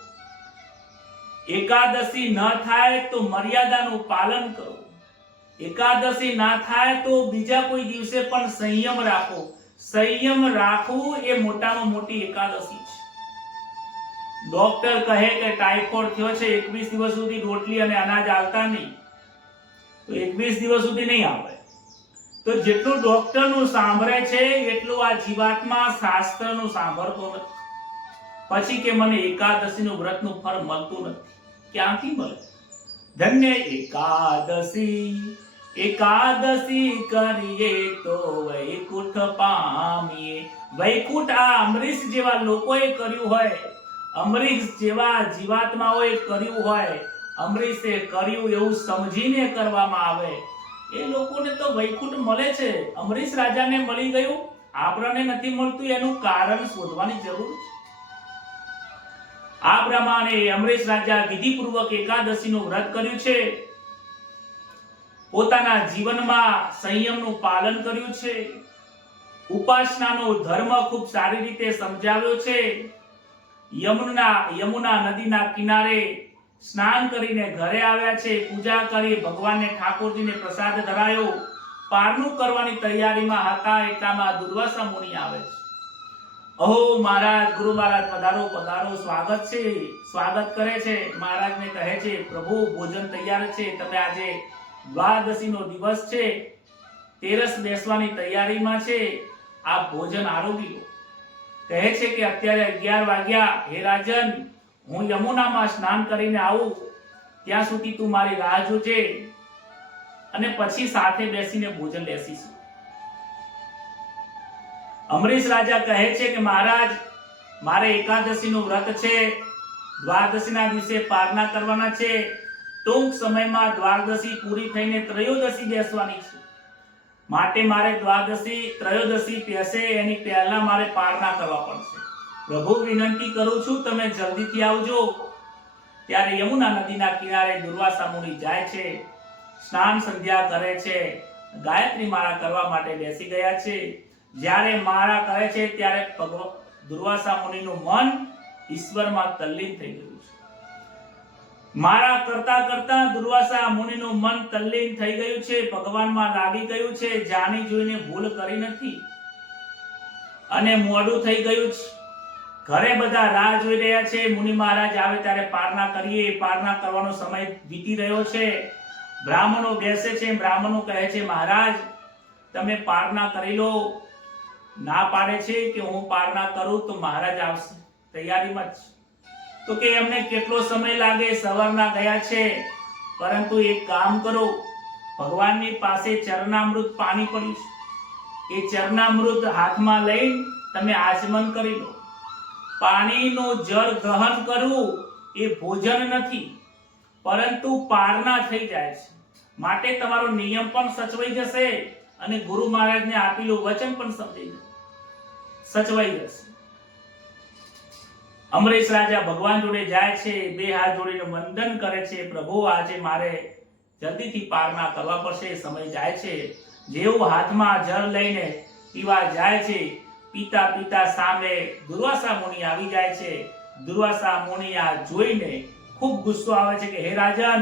એકાદશી ન થાય તો મર્યાદાનું પાલન કરો. એકાદશી ના થાય તો બીજા કોઈ દિવસે પણ સંયમ રાખો. સંયમ રાખવું એ મોટામાં મોટી એકાદશી છે. ડોક્ટર કહે કે ટાઇફોઇડ થયો છે, 21 દિવસ સુધી રોટલી અને અનાજ આવતા નહીં, તો 21 દિવસ સુધી નહીં આવે. તો જેટલું ડોક્ટરનું સાંભળે છે એટલું આ જીવાત્મા શાસ્ત્રનું સાંભળતો નથી. પછી કે મને એકાદશીનું વ્રતનું ફળ મળતું નથી. ક્યાંથી મળે? ધન્ય એકાદશી, એકાદશી કરીએ તો વૈકુંઠ પામીએ. વૈકુંઠ આ અમરીશ જેવા લોકોએ કર્યું હોય, અમરીશ જેવા જીવાત્માઓએ કર્યું હોય, અમરીશે કર્યું એવું સમજીને કરવામાં આવે, એ લોકોને તો વૈકુંઠ મળે છે. અમરીશ રાજાને મળી ગયું, આપણને નથી મળતું. એનું કારણ શોધવાની જરૂર છે. આ પ્રમાણે અમરીશ રાજા વિધિપૂર્વક એકાદશીનું વ્રત કર્યું છે, પોતાના જીવનમાં સંયમનું પાલન કર્યું છે, ઉપાસનાનો ધર્મ ખૂબ સારી રીતે સમજાવ્યો છે. યમુના નદીના કિનારે સ્નાન કરીને ઘરે આવ્યા છે, પૂજા કરી ભગવાનને ઠાકોરજીને પ્રસાદ ધરાયો, પારણું કરવાની તૈયારીમાં હતા. એટલામાં દુર્વાસા મુનિ આવે છે. અહો મહારાજ, ગુરુ મહારાજ પધારો પધારો, સ્વાગત છે. સ્વાગત કરે છે. મહારાજને કહે છે પ્રભુ ભોજન તૈયાર છે, તમે આજે દ્વાદશીનો દિવસ છે, તેરસ બેસવાની તૈયારીમાં છે, આ ભોજન આરોગી લો. કહે છે કે અત્યારે 11 વાગ્યા, હે રાજન હું યમુનામાં સ્નાન કરીને આવું ત્યાં સુધી તું મારી રાહ જોજે અને પછી સાથે બેસીને ભોજન લેસીશું. અમરીશ રાજા કહે છે કે મહારાજ મારે એકાદશીનું વ્રત છે, દ્વાદશીના દિવસે પારણા કરવાના છે, ટૂંક સમયમાં દ્વાદશી પૂરી થઈને ત્રયોદશી બેસવાની છે, માટે મારે ત્રયોદશી બેસે એની પહેલા મારે પારણા કરવા પડશે. પ્રભુ વિનંતી કરું છું તમે જલ્દીથી આવજો. ત્યારે યમુના નદીના કિનારે દુર્વાસા મુનિ જાય છે, સ્નાન સંધ્યા કરે છે, ગાયત્રી માળા કરવા માટે બેસી ગયા છે. જ્યારે માળા કરે છે ત્યારે દુર્વાસા મુનિનું મન ઈશ્વરમાં તલ્લીન થઈ ગયું છે. માળા કરતા કરતા દુર્વાસા મુનિનું મન તલ્લીન થઈ ગયું છે, ભગવાનમાં લાગી ગયું છે, જાણી જોઈને ભૂલ કરી નથી અને મોડું થઈ ગયું છે. ઘરે બધા રાહ જોઈ રહ્યા છે, મુનિ મહારાજ આવે ત્યારે પારણા કરીએ. પારણા કરવાનો સમય વીતી રહ્યો છે. બ્રાહ્મણો બેસે છે, બ્રાહ્મણો કહે છે મહારાજ તમે પારણા કરી લો. ના પાડે છે કે હું પારણા કરું તો મહારાજ આવશે, તૈયારીમાં જ. તો કે એમને કેટલો સમય લાગે? સવારના ગયા છે, પરંતુ એક કામ કરો, ભગવાનની પાસે ચરણામૃત પાણી પડ્યું છે, એ ચરણામૃત હાથમાં લઈ તમે આચમન કરી લો. પાણીનું જળ ગ્રહણ કરવું એ ભોજન નથી, પરંતુ પારણા થઈ જાય છે. માટે તમારો નિયમ પણ સચવાઈ જશે અને ગુરુ મહારાજને આપેલું વચન પણ સચવાઈ જશે. અમરીશ રાજા ભગવાન જોડે જાય છે, બે હાથ જોડીને વંદન કરે છે, પ્રભુ આજે મારે જલ્દીથી પારણા કરવા પડશે, સમય જાય છે. જેવું હાથમાં જળ લઈને પીવા જાય છે, પીતા પીતા સામે દુર્વાસા મુનિ આવી જાય છે. દુર્વાસા મુનિ આ જોઈને ખૂબ ગુસ્સો આવે છે કે હે રાજન,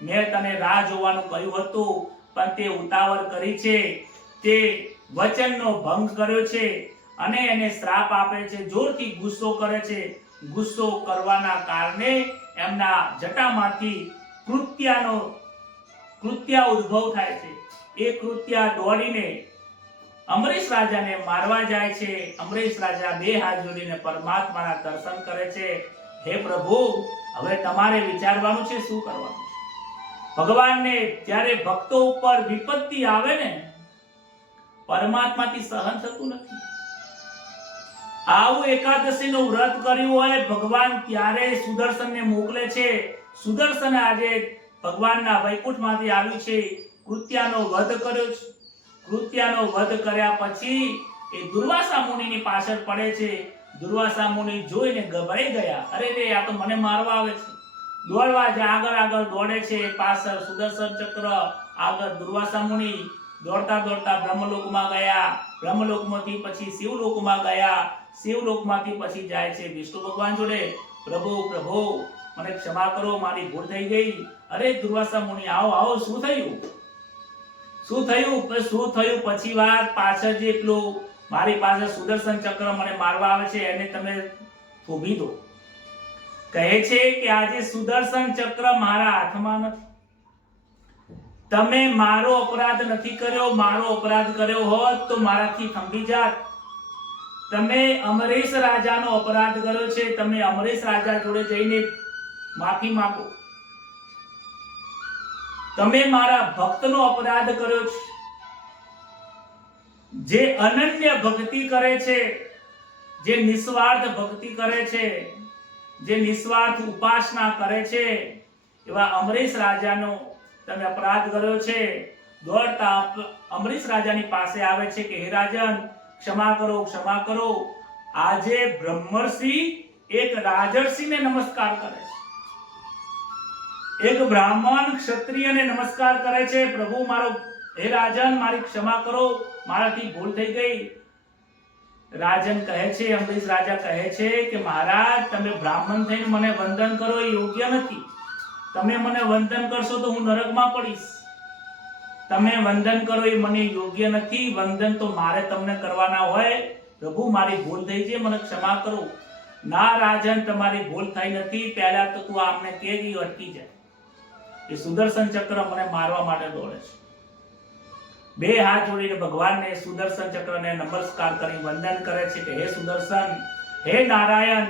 મેં તને રાહ જોવાનું કહ્યું હતું, પણ તે ઉતાવળ કરી છે, તે વચનનો ભંગ કર્યો છે અને એને શ્રાપ આપે છે, જોરથી ગુસ્સો કરે છે. ગુસ્સો કરવાના કારણે એમના જટામાંથી કૃત્યા ઉદ્ભવ થાય છે. એ કૃત્યા દોડીને અમરીશ રાજાને મારવા જાય છે. અમરીશ રાજા બે હાથ જોડીને પરમાત્માના દર્શન કરે છે. હે પ્રભુ, હવે તમારે વિચારવાનું છે શું કરવાનું છે. ભગવાનને જ્યારે ભક્તો ઉપર વિપત્તિ આવે ને, પરમાત્માથી સહન થતું નથી. આવું એકાદશીનું વ્રત કર્યું હોય ભગવાન ત્યારે સુદર્શનને મોકલે છે. સુદર્શન આજે ભગવાનના વૈકુંઠમાંથી આવ્યું છે, કૃત્યાનો વધ કર્યો છે. કૃત્યાનો વધ કર્યા પછી એ દુર્વાસા મુનિની પાછળ પડે છે. દુર્વાસા મુનિ જોઈને ગભરાઈ ગયા, અરે રે આ તો મને મારવા આવે છે. દોડવા જે આગળ દોડે છે, પાછળ સુદર્શન ચક્ર, આગળ દુર્વાસા મુનિ દોડતા દોડતા બ્રહ્મલોકમાં ગયા. બ્રહ્મલોકમાંથી પછી શિવલોકમાં ગયા. શિવલોકમાંથી પછી જાય છે વિષ્ણુ ભગવાન જોડે, પ્રભુ પ્રભુ મને ક્ષમા કરો, મારી ભૂલ થઈ ગઈ. અરે દુર્વાસા મુનિ આવો આવો, શું થયું? શું થયું? પછી વાત પાછળ જે પેલું મારી પાસે સુદર્શન ચક્ર મને મારવા આવે છે એને તમે થોભી દો. કહે છે કે આજે સુદર્શન ચક્ર મારા હાથમાં નથી. તમે મારો અપરાધ નથી કર્યો, મારો અપરાધ કર્યો હોત તો મારાથી થંભી જાત. તમે અમરેશ રાજાનો અપરાધ કર્યો છે, તમે અમરેશ રાજા જોડે જઈને માફી માંગો. તમે મારા ભક્તનો અપરાધ કર્યો છે. જે અનન્ય ભક્તિ કરે છે, જે નિસ્વાર્થ ભક્તિ કરે છે, જે નિસ્વાર્થ ઉપાસના કરે છે, એવા અમરેશ રાજાનો તમે અપરાધ કર્યો છે. દોડતા અમરેશ રાજાની પાસે આવે છે કે હે રાજન, ક્ષમા કરો, ક્ષમા કરો. આજે બ્રહ્મર્ષિ એક રાજર્ષિને નમસ્કાર કરે છે, એક બ્રાહ્મણ ક્ષત્રિયને નમસ્કાર કરે છે. પ્રભુ મારો, હે રાજન મારી ક્ષમા કરો, મારાથી ભૂલ થઈ ગઈ. રાજન કહે છે, અમરીશ રાજા કહે છે કે મહારાજ તમે બ્રાહ્મણ થઈને મને વંદન કરો એ યોગ્ય નથી. તમે મને વંદન કરશો તો હું નરકમાં પડીશ. તમે વંદન કરો એ મને યોગ્ય નથી. વંદન તો મારે તમને કરવાના હોય. પ્રભુ મારી ભૂલ થઈ છે, મને ક્ષમા કરો. ના રાજન, તમારી ભૂલ થઈ નથી. પહેલા તો તું આમને કે અટકી જાય. એ સુદર્શન ચક્ર મને મારવા માટે દોડે છે. બે હાથ જોડીને ભગવાનને સુદર્શન ચક્રને નમસ્કાર કરી વંદન કરે છે કે હે સુદર્શન, હે નારાયણ,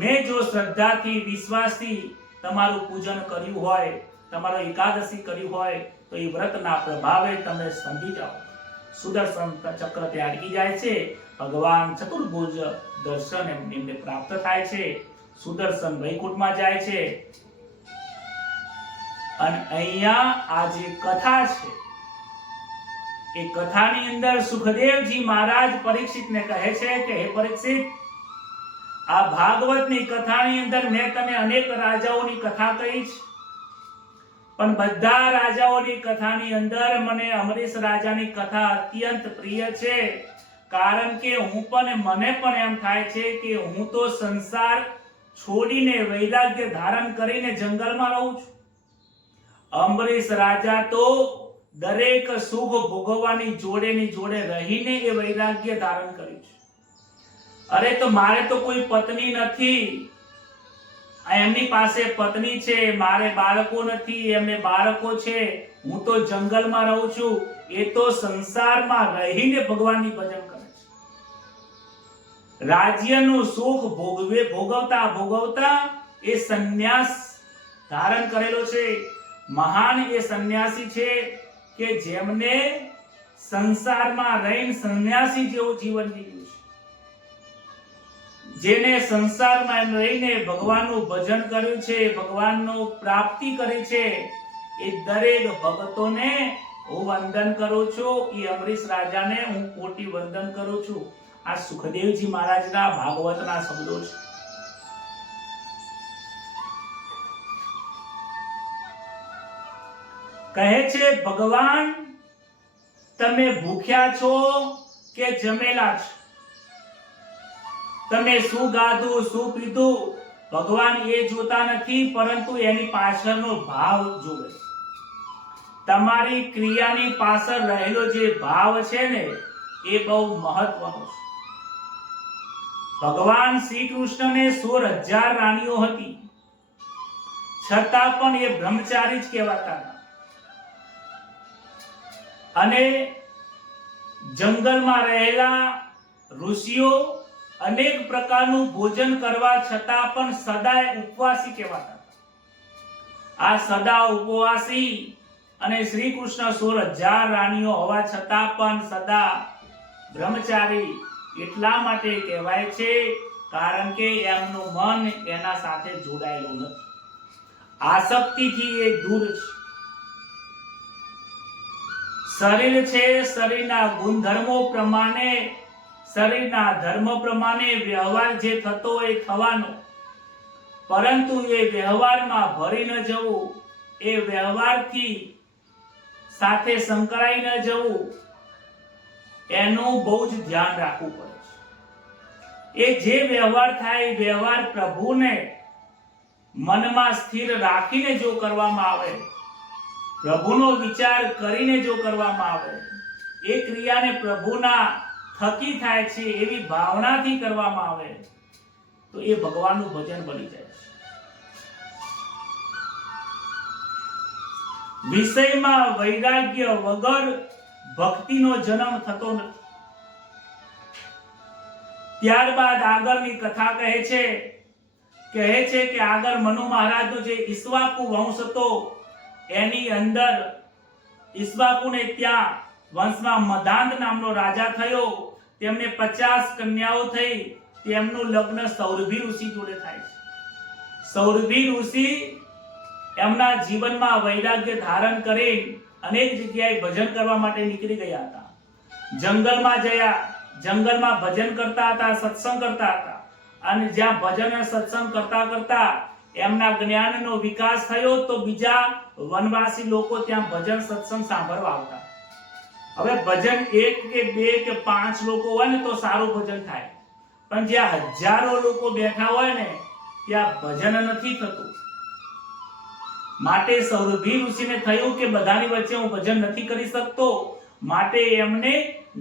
મેં જો શ્રદ્ધાથી વિશ્વાસથી તમારું પૂજન કર્યું હોય, તમારો એકાદશી કર્યું હોય તો એ વ્રતના પ્રભાવે તમે સમજી જાઓ. સુદર્શન ચક્ર તે અટકી જાય છે. ભગવાન ચતુર્ભુજ દર્શન એમને પ્રાપ્ત થાય છે. સુદર્શન વૈકુંઠમાં જાય છે. અને અહીંયા આ જે કથા છે એ કથાની અંદર સુખદેવજી મહારાજ પરીક્ષિતને કહે છે કે હે પરીક્ષિત, આ ભાગવતની કથાની અંદર મેં તને અનેક રાજાઓની કથા કહી છે, પણ બધા રાજાઓની કથાની અંદર મને અમરીશ રાજાની કથા અત્યંત પ્રિય છે. કારણ કે મને પણ એમ થાય છે કે હું તો સંસાર છોડીને વૈરાગ્ય ધારણ કરીને જંગલમાં રહું છું. અમરીશ રાજા તો દરેક સુખ ભોગવવાની જોડેની જોડે રહીને એ વૈરાગ્ય ધારણ કર્યું છે. અરે તો મારે તો કોઈ પત્ની નથી, એમની પાસે પત્ની છે, મારે બાળકો નથી, એમને બાળકો છે. હું તો જંગલમાં રહું છું. એ તો સંસારમાં રહીને ભગવાનની ભજન કરે છે. રાજ્યનું સુખ ભોગવતા એ સંન્યાસ ધારણ કરેલો છે. મહાન એ સંન્યાસી છે કે જેમને સંસારમાં રહીને સંન્યાસી જેવું જીવન જીવ્યું છે. જેને સંસારમાં રહીને ભગવાનનું ભજન કર્યું છે, ભગવાનનો પ્રાપ્તિ કરી છે, એ દરેક ભક્તોને હું વંદન કરું છું. એ અમરીશ રાજાને હું કોટી વંદન કરું છું. આ સુખદેવજી મહારાજના ભાગવતના શબ્દો છે. કહે છે ભગવાન, તમે ભૂખ્યા છો કે જમેલા છો? તમે શું ગાધું, શું પીધું, ભગવાન એ જોતા નથી, પરંતુ એની પાછળનો ભાવ જોવે છે. તમારી ક્રિયાની પાછળ રહેલો જે ભાવ છે ને એ બહુ મહત્વનો છે. ભગવાન શ્રી કૃષ્ણને 16,000 રાણીઓ હતી, છતાં પણ એ બ્રહ્મચારી જ કહેવાતા. અને જંગલમાં રહેલા ઋષિઓ અનેક પ્રકારનું ભોજન કરવા છતાં પણ સદાય ઉપવાસી કહેવાતા. આ સદા ઉપવાસી અને શ્રી કૃષ્ણ 16,000 રાણીઓ હોવા છતાં પણ સદા બ્રહ્મચારી એટલા માટે કહેવાય છે કારણ કે એમનું મન એના સાથે જોડાયેલું નથી. આસક્તિથી એ દૂર છે. શરીર છે, શરીરના ગુણધર્મો પ્રમાણે, શરીરના ધર્મ પ્રમાણે વ્યવહાર જે થતો હોય એ થવાનો, પરંતુ એ વ્યવહારમાં ભરી ન જવું, એ વ્યવહારથી સાથે સંકળાઈ ન જવું, એનું બહુ જ ધ્યાન રાખવું પડે છે. એ જે વ્યવહાર થાય એ વ્યવહાર પ્રભુને મનમાં સ્થિર રાખીને જો કરવામાં આવે, પ્રભુનો વિચાર કરીને જો કરવામાં આવે, એ ક્રિયાને પ્રભુના થકી થાય છે એવી ભાવનાથી કરવામાં આવે, તો એ ભગવાનનું ભજન બની જાય છે. વિષયમાં વૈરાગ્ય વગર ભક્તિનો જન્મ થતો નથી. ત્યારબાદ આગળની કથા કહે છે કે આગળ મનુ મહારાજનો જે ઈક્ષ્વાકુ વંશ હતો, એની અંદર ઈક્ષ્વાકુને ત્યાં વંશમાં મદાંત નામનો રાજા થયો. તેમને 50 કન્યાઓ થઈ. તેમનું લગ્ન સૌરભી ઋષિ જોડે થાય છે. સૌરભી ઋષિ એમના જીવનમાં વૈરાગ્ય ધારણ કરી અનેક જગ્યાએ ભજન કરવા માટે નીકળી ગયા હતા. જંગલમાં ગયા, જંગલમાં ભજન કરતા હતા, સત્સંગ કરતા હતા. અને જ્યાં ભજન અને સત્સંગ કરતા કરતા એમના જ્ઞાનનો વિકાસ થયો, તો બીજા વનવાસી લોકો ત્યાં ભજન સત્સંગ સાંભળવા આવતા. હવે ભજન 1 કે 2 કે 5 લોકો હોય ને તો સારું ભજન થાય, પણ જ્યાં હજારો લોકો બેઠા હોય ને ત્યાં ભજન નથી થતું. માટે સૌરભી ઋષિને થયું કે બધાની વચ્ચે હું ભજન નથી કરી શકતો, માટે એમને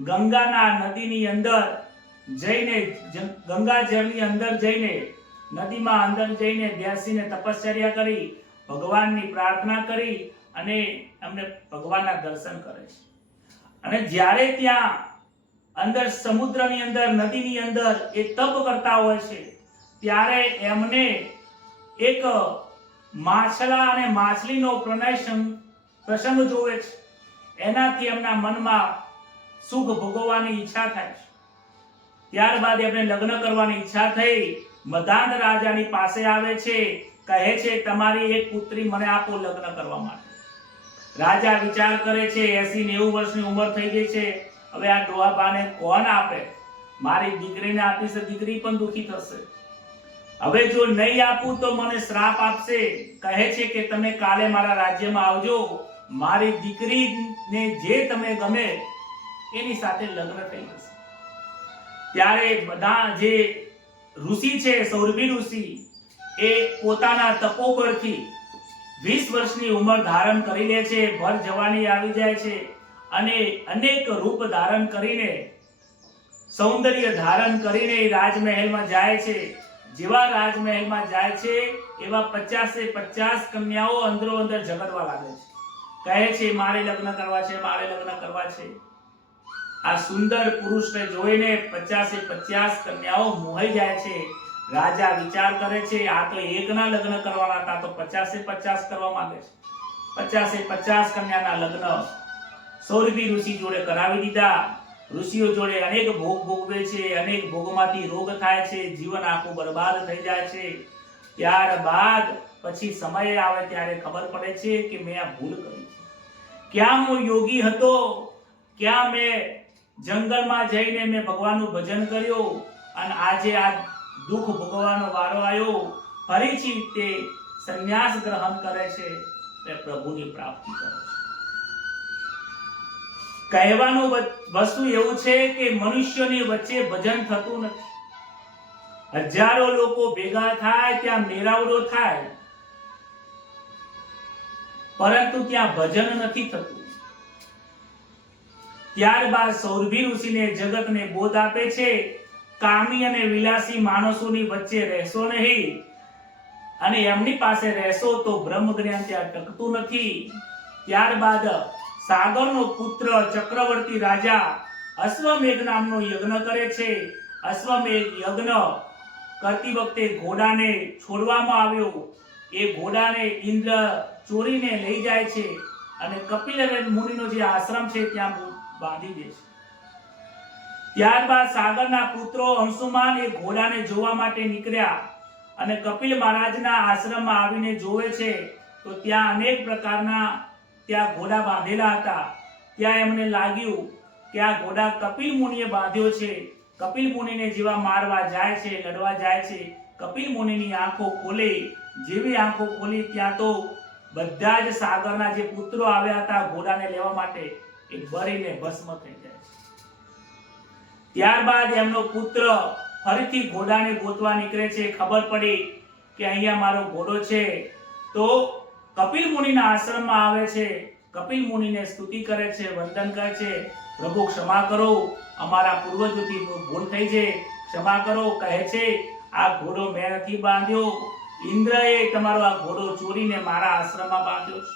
ગંગાના નદીની અંદર જઈને, ગંગા જળની અંદર જઈને, નદીમાં અંદર જઈને બેસીને તપશ્ચર્યા કરી, ભગવાનની પ્રાર્થના કરી અને એમને ભગવાનના દર્શન કરે છે. અને જ્યારે ત્યાં અંદર સમુદ્રની અંદર, નદીની અંદર એ તપ કરતા હોય છે, ત્યારે એમને એક માછલા અને માછલીનો પ્રસંગ જોવે છે. એનાથી એમના મનમાં સુખ ભોગવવાની ઈચ્છા થાય છે. ત્યારબાદ એમને લગ્ન કરવાની ઈચ્છા થઈ. મદાંત રાજાની પાસે આવે છે, કહે છે તમારી એક પુત્રી મને આપો લગ્ન કરવા માટે. રાજા વિચાર કરે છે, 80-90 વર્ષની ઉંમર થઈ ગઈ છે, હવે આ ડોહાબાને કોણ આપે? મારી દીકરીને આપીશ, દીકરી પણ દુખી થશે. હવે જો નહીં આપું તો મને શ્રાપ આપશે. કહે છે કે તમે કાલે મારા રાજ્યમાં આવજો, મારી દીકરીને જે તમે ગમે એની સાથે લગ્ન થઈ જશે. ત્યારે બધા જે ઋષિ છે, સૌરભી ઋષિ, એ પોતાના તપોબળથી 20 વર્ષની ઉંમર ધારણ કરી લે છે, ભર જવાની આવી જાય છે અને અનેક રૂપ ધારણ કરીને, સૌંદર્ય ધારણ કરીને રાજમહેલમાં જાય છે. જેવા રાજમહેલમાં જાય છે એવા 50-50 કન્યાઓ અંદરો અંદર ઝઘડવા લાગે છે. કહે છે મારે લગ્ન કરવા છે, મારે લગ્ન કરવા છે. આ સુંદર પુરુષને જોઈને 50-50 કન્યાઓ મોહાઈ જાય છે. રાજા વિચાર કરે છે આ તો એકના લગ્ન કરવાના હતા, તો 50-50 કરવા માંગે છે. 50-50 કન્યાના લગ્ન સૌરભી ઋષિ જોડે કરાવી દીધા. ઋષિઓ જોડે અનેક ભોગ ભોગવે છે, અનેક ભોગમાંથી રોગ થાય છે, જીવન આખું બરબાદ થઈ જાય છે. ત્યારબાદ પછી સમય આવે ત્યારે ખબર પડે છે કે મેં આ ભૂલ કરી છે. ક્યાં હું યોગી હતો, ક્યાં મેં જંગલમાં જઈને મેં ભગવાનનું ભજન કર્યું અને આજે આ દુઃખ ભોગવવાનો વારો આવ્યો. ફરીથી તે સંન્યાસ ગ્રહણ કરે છે, તે પ્રભુની પ્રાપ્તિ કરે છે. કહેવાનું વસ્તુ એવું છે કે મનુષ્યની વચ્ચે ભજન થતું નથી. હજારો લોકો ભેગા થાય, ત્યાં મેળાવડો થાય, પરંતુ ત્યાં ભજન નથી થતું. ત્યારબાદ સૌરભી ઋષિને જગતને બોધ આપે છે, કામી અને વિલાસી માણસોની વચ્ચે રહેશો નહીં, અને એમની પાસે રહેશો તો બ્રહ્મ જ્ઞાન ત્યાં ટકતું નથી. ત્યારબાદ સાગરનો પુત્ર ચક્રવર્તી રાજા અશ્વમેઘ નામનો યજ્ઞ કરે છે. અશ્વમેઘ યજ્ઞ કરતી વખતે ઘોડાને છોડવામાં આવ્યો. એ ઘોડાને ઇન્દ્ર ચોરીને લઈ જાય છે અને કપિલ મુનિનો જે આશ્રમ છે ત્યાં બાંધી દે છે. ત્યારબાદ સાગરના પુત્રો અંશુમાન એ ઘોડાને જોવા માટે નીકળ્યા અને કપિલ મહારાજના આશ્રમમાં આવીને જોવે છે તો ત્યાં અનેક પ્રકારના ત્યાં ઘોડા બાંધેલા હતા. ત્યાં એમને લાગ્યું કે આ ઘોડા કપિલ મુનિએ બાંધ્યો છે. કપિલ મુનિને જેવા મારવા જાય છે, લડવા જાય છે, કપિલ મુનિની આંખો ખોલે. જેવી આંખો ખોલી ત્યાં તો બધા જ સાગરના જે પુત્રો આવ્યા હતા ઘોડાને લેવા માટે એ બળીને ભસ્મ થઈ જાય છે. ત્યારબાદ એમનો પુત્ર ફરીથી ઘોડાને ગોતવા નીકળે છે. ખબર પડી કે અહીંયા મારો ઘોડો છે તો કપિલ મુનિના આશ્રમમાં આવે છે. કપિલ મુનિને સ્તુતિ કરે છે, વંદન કરે છે, પ્રભુ ક્ષમા કરો, અમારા પૂર્વજોથી ભૂલ થઈ છે, ક્ષમા કરો. કહે છે આ ઘોડો મેં નથી બાંધ્યો, ઇન્દ્રએ તમારો આ ઘોડો ચોરીને મારા આશ્રમમાં બાંધ્યો છે.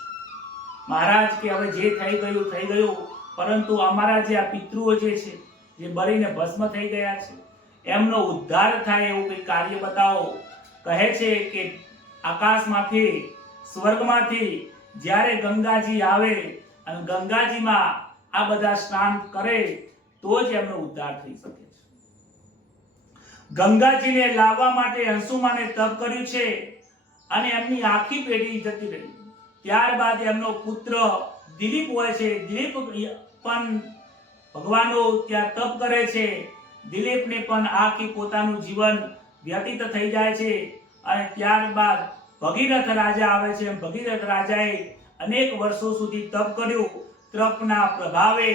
મહારાજ કે હવે જે થઈ ગયું થઈ ગયું, પરંતુ અમારા જે આ પિતૃઓ જે છે જે બળીને ભસ્મ થઈ ગયા છે એમનો ઉદ્ધાર થાય એવું કંઈ કાર્ય બતાવો. કહે છે કે આકાશમાંથી સ્વર્ગમાંથી જ્યારે ગંગાજી આવે અને ગંગાજીમાં આ બધા સ્નાન કરે તો જ એમનો ઉદ્ધાર થઈ શકે છે. ગંગાજીને લાવવા માટે અંશુમાને તપ કર્યું છે અને એમની આખી પેઢી જતી રહી. ત્યારબાદ એમનો પુત્ર દિલીપ હોય છે. દિલીપ પણ ભગવાનનો ત્યાં તપ કરે છે. દિલીપને પણ આખી પોતાનું જીવન વ્યતીત થઈ જાય છે. અને ત્યારબાદ ભગીરથ રાજા આવે છે. ભગીરથ રાજાએ અનેક વર્ષો સુધી તપ કર્યું. તપના પ્રભાવે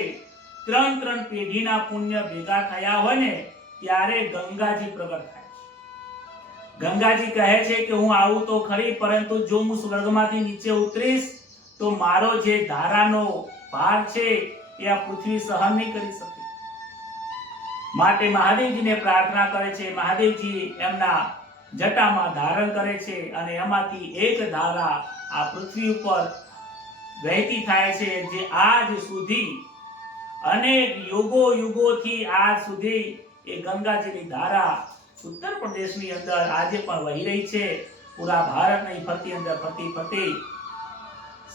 ત્રણ પેઢીના પુણ્ય ભેગા થયા હોય ને ત્યારે ગંગાજી પ્રગટ થાય છે. ગંગાજી કહે છે કે હું આવું તો ખરી, પરંતુ જો હું સ્વર્ગમાંથી નીચે ઉતરીશ તો મારો જે ધારાનો ભાર છે એ આ પૃથ્વી સહન નહીં કરી શકે. માટે મહાદેવજીને પ્રાર્થના કરે છે. મહાદેવજી એમના જટામાં ધારણ કરે છે અને એમાંથી એક ધારા આ પૃથ્વી ઉપર વહેતી થાય છે, જે આજ સુધી અનેક યુગોથી આજ સુધી એ ગંગાજીની ધારા ઉત્તર પ્રદેશની અંદર આજે પણ વહી રહી છે. પૂરા ભારતની ફરતી અંદર ફરતી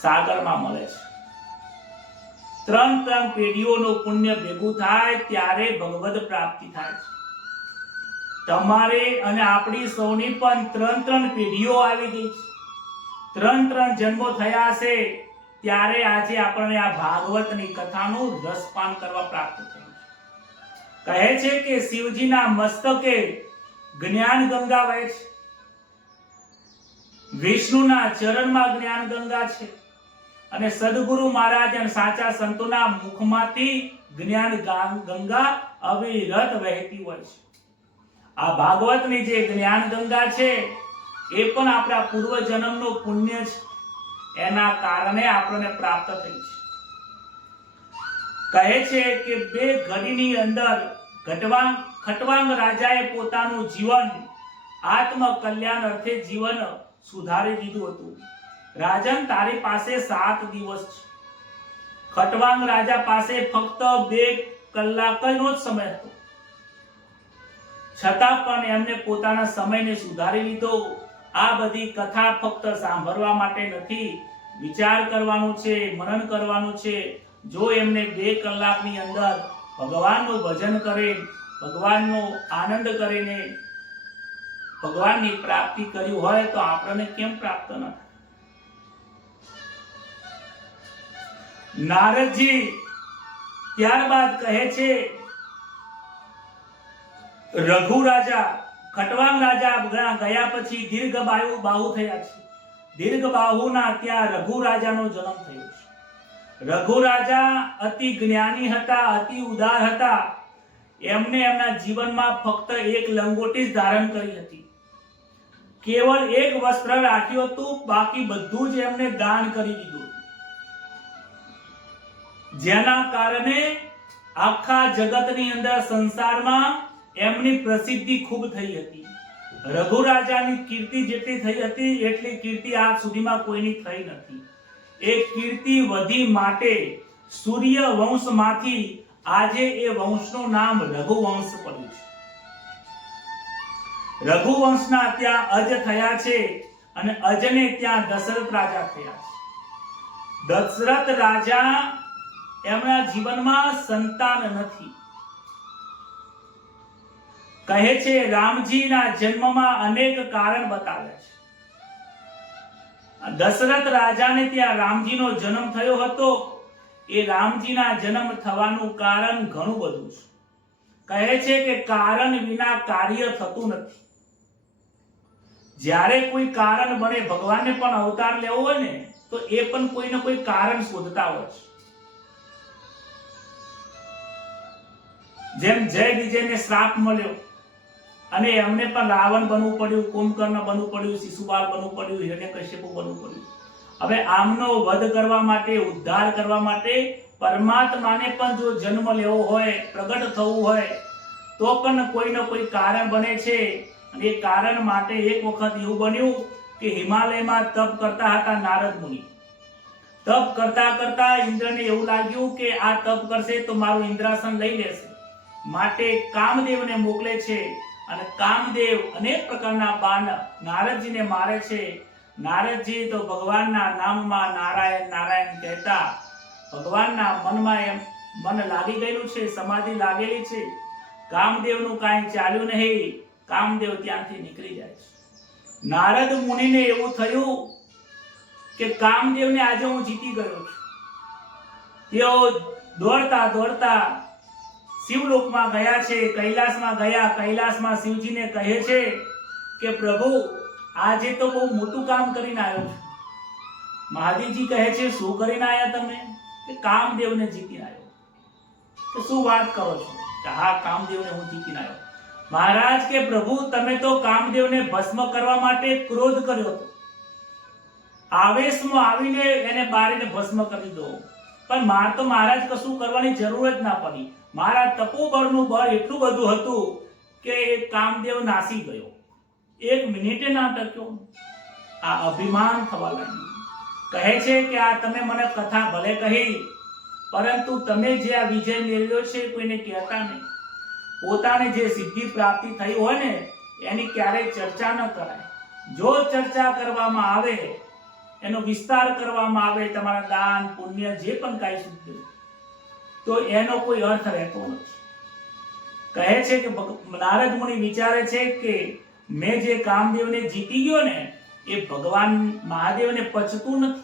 સાગરમાં મળે છે. ત્રણ પેઢીઓનું પુણ્ય ભેગું થાય ત્યારે ભગવદ પ્રાપ્તિ થાય છે. તમારે અને આપણી સૌની પણ ત્રણ પેઢીઓ આવી ગઈ છે. ત્રણ જન્મો થયા છે ત્યારે આજે આપણને આ ભાગવતની કથાનું રસપાન કરવા પ્રાપ્ત થયું. કહે છે કે શિવજીના મસ્તકે જ્ઞાન ગંગા વહે છે, વિષ્ણુના ચરણમાં જ્ઞાન ગંગા છે અને સદગુરુ મહારાજ અને સાચા સંતોના મુખમાંથી જ્ઞાન ગંગા અવિરત વહેતી હોય છે. આ ભાગવતની જે જ્ઞાન ગંગા છે એ પણ આપણા પૂર્વ જન્મનું પુણ્ય છે. એના કારણે આપણને પ્રાપ્ત થઈ છે. કહે છે કે બે ઘડીની અંદર ખટવાંગ રાજાએ પોતાનું જીવન આત્મ કલ્યાણ અર્થે જીવન સુધારી દીધું હતું. રાજન, તારી પાસે 7 દિવસ છે. ખટવાંગ રાજા પાસે ફક્ત 2 કલાકનો જ સમય હતો, છતાં પણ એમને પોતાના સમયને સુધારી લીધો. આ બધી કથા ફક્ત સાંભળવા માટે નથી, વિચાર કરવાનું છે, મનન કરવાનું છે. જો એમને 2 કલાકની અંદર ભગવાનનું ભજન કરે, ભગવાનનો આનંદ કરીને ભગવાનની પ્રાપ્તિ કરી હોય તો આપણને કેમ પ્રાપ્ત ન થાય? નારદજી ત્યારબાદ કહે છે રઘુ રાજા, ખટવાંગ રાજા ગયા પછી દીર્ઘ બાહુ થયા છે. દીર્ઘ બાહુના ત્યાં રઘુ રાજાનો જન્મ થયો છે. રઘુ રાજા અતિ જ્ઞાની હતા, અતિ ઉદાર હતા. એમને એમના જીવનમાં ફક્ત એક લંગોટી જ ધારણ કરી હતી, કેવળ એક વસ્ત્ર રાખ્યું હતું, બાકી બધું જ એમને દાન કરી દીધું, જેના કારણે આખા જગતની અંદર સંસારમાં એમની પ્રસિદ્ધિ ખૂબ થઈ હતી. રઘુ રાજાની કીર્તિ જેટલી થઈ હતી એટલી કીર્તિ આજ સુધીમાં કોઈની થઈ નથી. એ કીર્તિ વધી માટે સૂર્ય વંશમાંથી આજે એ વંશનું નામ રઘુવંશ પડ્યું છે. રઘુવંશના ત્યાં અજ થયા છે અને અજને ત્યાં દશરથ રાજા થયા છે. દશરથ રાજા એમના જીવનમાં સંતાન નથી, કહે છે રામજીના જન્મમાં અનેક કારણ બતાવે છે. દશરથ રાજાને ત્યાં રામજીનો જન્મ થયો હતો. એ રામજીના જન્મ થવાનું કારણ ઘણું બધું છે. કહે છે કે કારણ વિના કાર્ય થતું નથી. જ્યારે કોઈ કારણ બને, ભગવાનને પણ અવતાર લેવો હોય ને તો એ પણ કોઈને કોઈ કારણ શોધતા હોય છે. જેમ જય વિજયને શ્રાપ મળ્યો અને એમને પણ રાવણ બનવું પડ્યું, કુંભકર્ણ બનવું પડ્યું, શિશુપાલ બનવું પડ્યું, હિરણ્યકશ્યપુ બનવું પડ્યું. હવે આમનો વધ કરવા માટે, ઉદ્ધાર કરવા માટે પરમાત્માને પણ જો જન્મ લેવો હોય, પ્રગટ થવું હોય તો પણ કોઈને કોઈ કારણ બને છે. અને એ કારણ માટે એક વખત એવું બન્યું કે હિમાલયમાં તપ કરતા હતા નારદ મુનિ. તપ કરતા કરતા ઇન્દ્રને એવું લાગ્યું કે આ તપ કરશે તો મારું ઇન્દ્રાસન લઈ લેશે. માટે કામદેવને મોકલે છે અને કામદેવ અનેક પ્રકારના બાણ નારદજીને મારે છે. નારદજી તો ભગવાનના નામમાં નારાયણ નારાયણ કહેતા ભગવાનના મનમાં એમ મન લાગી ગયેલું છે, સમાધિ લાગેલી છે. કામદેવનું કાંઈ ચાલ્યું નહીં. કામદેવ ત્યાંથી નીકળી જાય છે. નારદ મુનિને એવું થયું કે કામદેવને આજે હું જીતી ગયો છું. તેઓ દોડતા દોડતા શિવલોકમાં ગયા છે, કૈલાસમાં ગયા. કૈલાસમાં શિવજીને કહે છે કે પ્રભુ આજે તો બહુ મોટું કામ કરીને આવ્યો છું. મહાદેવજી કહે છે શું કરીને આવ્યા તમે? કે કામદેવને જીતીને આવ્યો. તો શું વાત કરો છો? કે હા, કામદેવને હું જીતીને આવ્યો. મહારાજ કે પ્રભુ તમે તો કામદેવને ભસ્મ કરવા માટે ક્રોધ કર્યો હતો. આવેશમાં આવીને એને બારીને ભસ્મ કરી દો. પણ માર તો મહારાજ કશું કરવાની જરૂર જ ના પડી. મારા તપોબળનું બળ એટલું બધું હતું કે એ કામદેવ નાસી ગયો. 1 મિનિટે ના ટક્યો. આ અભિમાન થવા લાગ્યું. કહે છે કે આ તમે મને કથા ભલે કહી, પરંતુ તમે જે આ વિજય મેળવ્યો છે કોઈને કહેતા નહીં. પોતાને જે સિદ્ધિ પ્રાપ્તિ થઈ હોય ને એની ક્યારેય ચર્ચા ન કરાય. જો ચર્ચા કરવામાં આવે, એનો વિસ્તાર કરવામાં આવે, તમારા દાન પુણ્ય જે પણ કાંઈ શુદ્ધ, તો એનો કોઈ અર્થ રહેતો નથી. કહે છે કે નારદ મુનિ વિચારે છે કે મેં જે કામદેવને જીતી ગયો ને એ ભગવાન મહાદેવને પચતું નથી.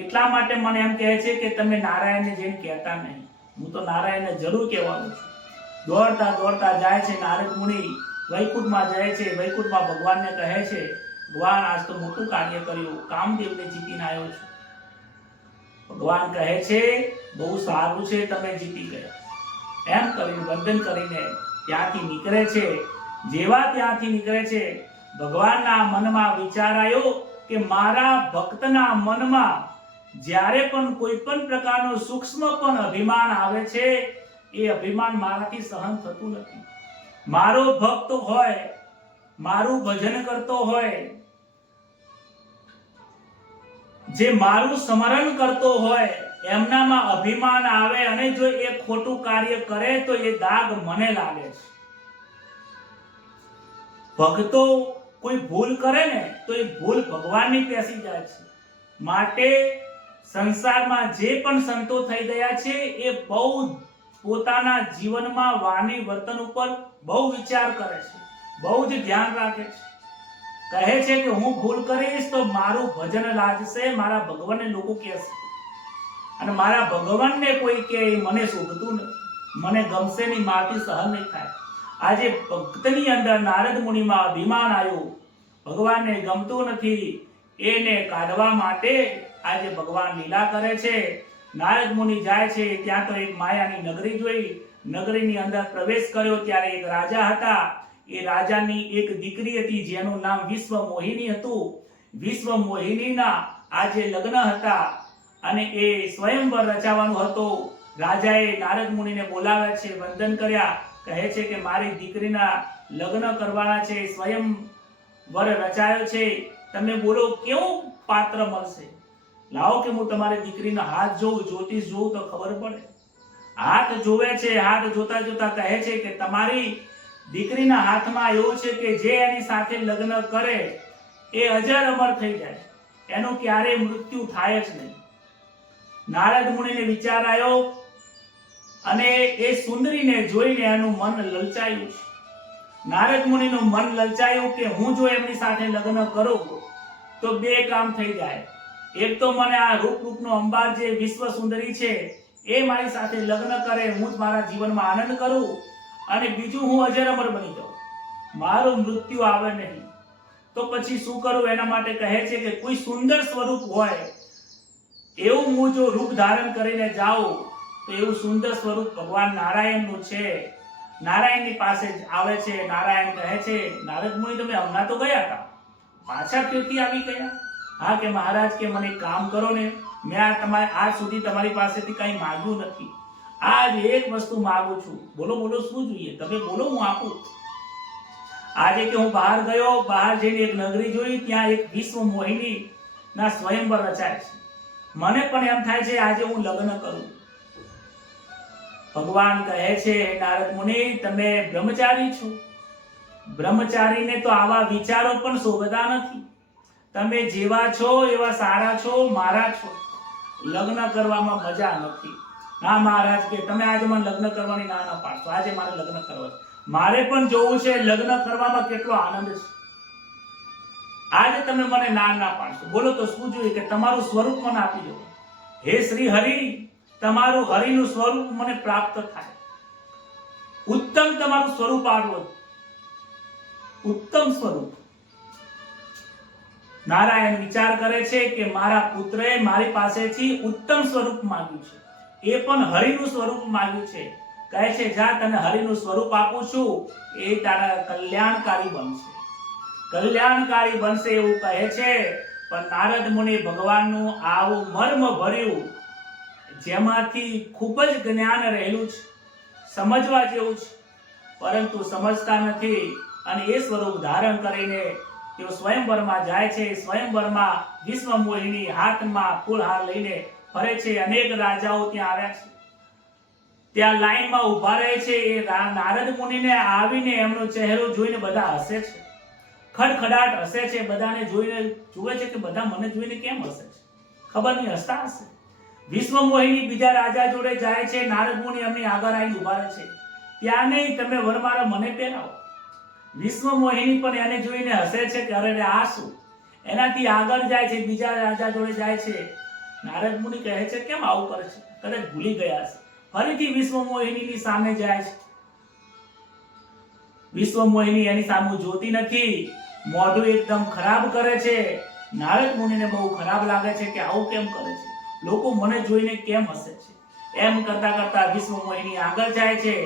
એટલા માટે મને એમ કહે છે કે તમે નારાયણને જઈને કહેતા નહીં. હું તો નારાયણને જરૂર કહેવાનું છું. દોડતા દોડતા જાય છે નારદ મુનિ. વૈકુંઠમાં જાય છે. વૈકુંઠમાં ભગવાનને કહે છે ભગવાન આજ તો મોટું કાર્ય કર્યું, કામદેવને જીતીને આવ્યો છું. ભગવાન કહે છે બહુ સારું છે, તમે જીતી ગયા. એમ કરીને વંદન કરીને ત્યાંથી નીકળે છે. જેવા ત્યાંથી નીકળે છે ભગવાનના મનમાં વિચાર આવ્યો કે મારા ભક્તના મનમાં જ્યારે પણ કોઈ પણ પ્રકારનો સૂક્ષ્મ પણ અભિમાન આવે છે એ અભિમાન મારાથી સહન થતું નથી. મારો ભક્ત હોય, મારું ભજન કરતો હોય, જે મારું સ્મરણ કરતો હોય, એમનામાં અભિમાન આવે અને જો એ ખોટું કાર્ય કરે તો એ દાગ મને લાગે છે. ભક્તો કોઈ ભૂલ કરે ને તો એ ભૂલ ભગવાનની પેસી જાય છે. માટે સંસારમાં જે પણ સંતો થઈ ગયા છે એ બહુ પોતાના જીવનમાં વાણી વર્તન ઉપર બહુ વિચાર કરે છે, બહુ જ ધ્યાન રાખે છે. કહે છે કે હું ભૂલ કરીશ તો મારું ભજન લાજશે, મારા ભગવાનને લોકો કહેશે, અને મારા ભગવાનને કોઈ કે મને શોભતું નથી, મને ગમશે નહીં, મારાથી સહન નહીં થાય. આજે ભક્તની અંદર નારદ મુનિમાં અભિમાન આવ્યું, ભગવાનને ગમતું નથી, એને કાઢવા માટે આજે ભગવાન લીલા કરે છે. નારદ મુનિ જાય છે ત્યાં તો એક માયાની નગરી જોઈ. નગરીની અંદર પ્રવેશ કર્યો ત્યારે એક રાજા હતા. એ રાજાની એક દીકરી હતી જેનું નામ વિશ્વમોહિની હતું. વિશ્વમોહિનીના આજે લગ્ન હતા અને એ સ્વયંવર રચાવાનું હતું. રાજાએ નારદ મુનિને બોલાવ્યા છે, વંદન કર્યા. કહે છે કે મારી દીકરીના લગ્ન કરવાના છે, સ્વયંવર રચાયો છે, તમે બોલો કેવું પાત્ર મળશે? લાવો કે હું તમારી દીકરીના હાથ જોઉં, જ્યોતિષ જોઉં તો ખબર પડે. હાથ જોવે છે. હાથ જોતા જોતા કહે છે કે તમારી દીકરીના હાથમાં એવું છે કે જે એની સાથે લગ્ન કરે એ અજર અમર થઈ જાય, એનું ક્યારેય મૃત્યુ થાય જ નહીં. નારદ મુનિને વિચાર આવ્યો અને એ સુંદરીને જોઈને એનું મન લલચાયું છે. નારદ મુનિનું મન લલચાયું કે હું જો એમની સાથે લગ્ન કરું તો બે કામ થઈ જાય. એક તો મને આ રૂપનો અંબાર જે વિશ્વ સુંદરી છે એ મારી સાથે લગ્ન કરે, હું જ મારા જીવનમાં આનંદ કરું, અને બીજું હું અજર અમર બની જાઉં, મારું મૃત્યુ આવે નહીં. તો પછી શું કરું? એના માટે કહે છે કે કોઈ સુંદર સ્વરૂપ હોય એવું હું જો રૂપ ધારણ કરીને જાઉં તો એવું સુંદર સ્વરૂપ ભગવાન નારાયણનું છે. નારાયણની પાસે જ આવે છે. નારાયણ કહે છે, નારદ મુનિ તમે હમણાં તો ગયા હતા, પાછા ફેરથી આવી ગયા? હા કે મહારાજ કે મને કામ કરો ને, મેં આજ સુધી તમારી પાસેથી કંઈ માંગ્યું નથી, આજ એક વસ્તુ માંગુ છું. બોલો બોલો શું જોઈએ? તમે બોલો, હું આપું. આજે કે હું બહાર ગયો, બહાર જઈને એક નગરી જોઈ, ત્યાં એક વિશ્વ મોહિની ના સ્વયંવર રચાય છે. મને પણ એમ થાય છે આજે હું લગ્ન કરું. ભગવાન કહે છે, નારદ મુનિ તમે બ્રહ્મચારી છો, બ્રહ્મચારીને તો આવા વિચારો પણ શોભતા નથી. તમે જેવા છો એવા સારા છો, મારા છો, લગ્ન કરવામાં મજા નથી. ના મહારાજ કે તમે આજે મને લગ્ન કરવાની ના પાડશો, આજે મારે લગ્ન કરવા છે, મારે પણ જોવું છે લગ્ન કરવામાં કેટલો આનંદ છે. આજે તમે મને ના પાડશો. બોલો તો શું જોઈએ? કે તમારું સ્વરૂપ મને આપી દો. હે શ્રી હરિ, તમારું હરિનું સ્વરૂપ મને પ્રાપ્ત થાય. ઉત્તમ તમારું સ્વરૂપ આપો, ઉત્તમ સ્વરૂપ. નારાયણ વિચાર કરે છે કે મારા પુત્રએ મારી પાસેથી ઉત્તમ સ્વરૂપ માંગ્યું છે, એ પણ હરિનું સ્વરૂપ માંગ્યું છે. કહે છે જા તને હરિનું સ્વરૂપ આપું છું, એ તારા કલ્યાણકારી બનશે, કલ્યાણકારી બનશે એવું કહે છે. પણ નારદ મુનિ ભગવાનનું આવું મર્મ ભર્યું, જેમાંથી ખૂબ જ જ્ઞાન રહેલું છે, સમજવા જેવું છે, પરંતુ સમજતા નથી. અને એ સ્વરૂપ ધારણ કરીને તેઓ સ્વયંવરમાં જાય છે. સ્વયંવરમાં વિશ્વ મોહિની હાથમાં ફૂલહાર લઈને ફરે છે. અનેક રાજાઓ ત્યાં આવ્યા છે, ત્યાં લાઈનમાં ઊભા રહે છે. એ નારદ મુનિને આવીને એમનો ચહેરો જોઈને બધા હસે છે, ખડખડાટ હસે છે. બધાને જોઈને જુએ છે કે બધા મને જોઈને કેમ હસે છે, ખબર નહીં, હસતા હશે. વિશ્વ મોહિની બીજા રાજા જોડે જાય છે. નારદ મુનિ એમની આગળ આવીને ઊભા રહે છે. ત્યાં નહીં, તમે વરમાળા મને પહેરાવો. વિશ્વ મોહિની પણ એને જોઈને હસે છે કે અરે આ શું. એનાથી આગળ જાય છે, બીજા રાજા જોડે જાય છે. નારદ મુનિ કહે છે કેમ આવું કરે છે, કદાચ ભૂલી ગયા છે. ફરીથી વિશ્વ મોહિનીની સામે જાય છે. વિશ્વ મોહિની એની સામે જોતી નથી, મોઢું એકદમ ખરાબ કરે છે. નારદ મુનિને બહુ ખરાબ લાગે છે કે આવું કેમ કરે છે, લોકો મને જોઈને કેમ હસે છે. એમ કરતા કરતા વિશ્વ મોહિની આગળ જાય છે.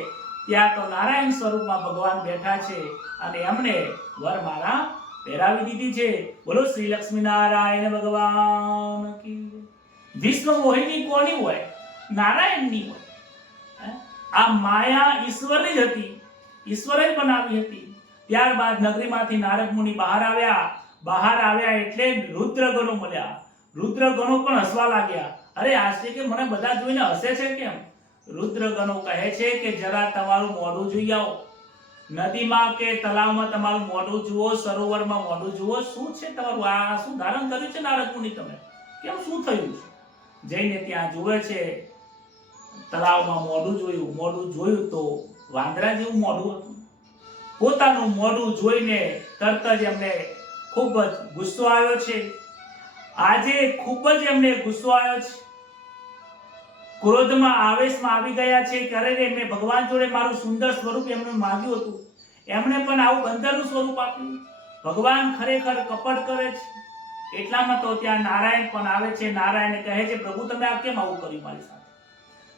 ત્યાં તો નારાયણ સ્વરૂપમાં ભગવાન બેઠા છે અને એમને વરમાળા પહેરાવી દીધી છે. બોલો શ્રી લક્ષ્મી નારાયણ ભગવાન કી. વિશ્વ મોહિની કોની હોય? નારાયણની હોય. આ માયા ઈશ્વરની જ હતી, ઈશ્વરે જ બનાવી હતી. ત્યારબાદ નગરીમાંથી નારદ મુનિ બહાર આવ્યા એટલે રુદ્રગણો મળ્યા. રુદ્રગણો પણ હસવા લાગ્યા. અરે આશે કે મને બધા જોઈને હસે છે કેમ? રુદ્રગણો કહે છે કે જરા તમારું મોઢું જોઈ આવો, નદીમાં કે તળાવમાં તમારું મોઢું જુઓ, સરોવરમાં મોઢું જુઓ, શું છે તમારું? આ શું ધારણ કર્યું છે નારદ મુનિ તમે? કેમ શું થયું છે? જઈને ત્યાં જુએ છે, તળાવમાં મોઢું જોયું તો વાંદરા જેવું મોઢું હતું. પોતાનું મોઢું જોઈને તરત જ એમને ખૂબ જ ગુસ્સો આવ્યો છે. આજે ખૂબ જ એમને ગુસ્સો આવ્યો છે, ક્રોધમાં આવેશમાં આવી ગયા છે કે અરે મેં ભગવાન જોડે મારું સુંદર સ્વરૂપ એમને માંગ્યું હતું, એમણે પણ આવું બંદરનું સ્વરૂપ આપ્યું. ભગવાન ખરેખર કપટ કરે છે. એટલામાં તો ત્યાં નારાયણ પણ આવે છે. નારાયણ કહે છે પ્રભુ તમે આ કેમ આવું કર્યું મારી સાથે?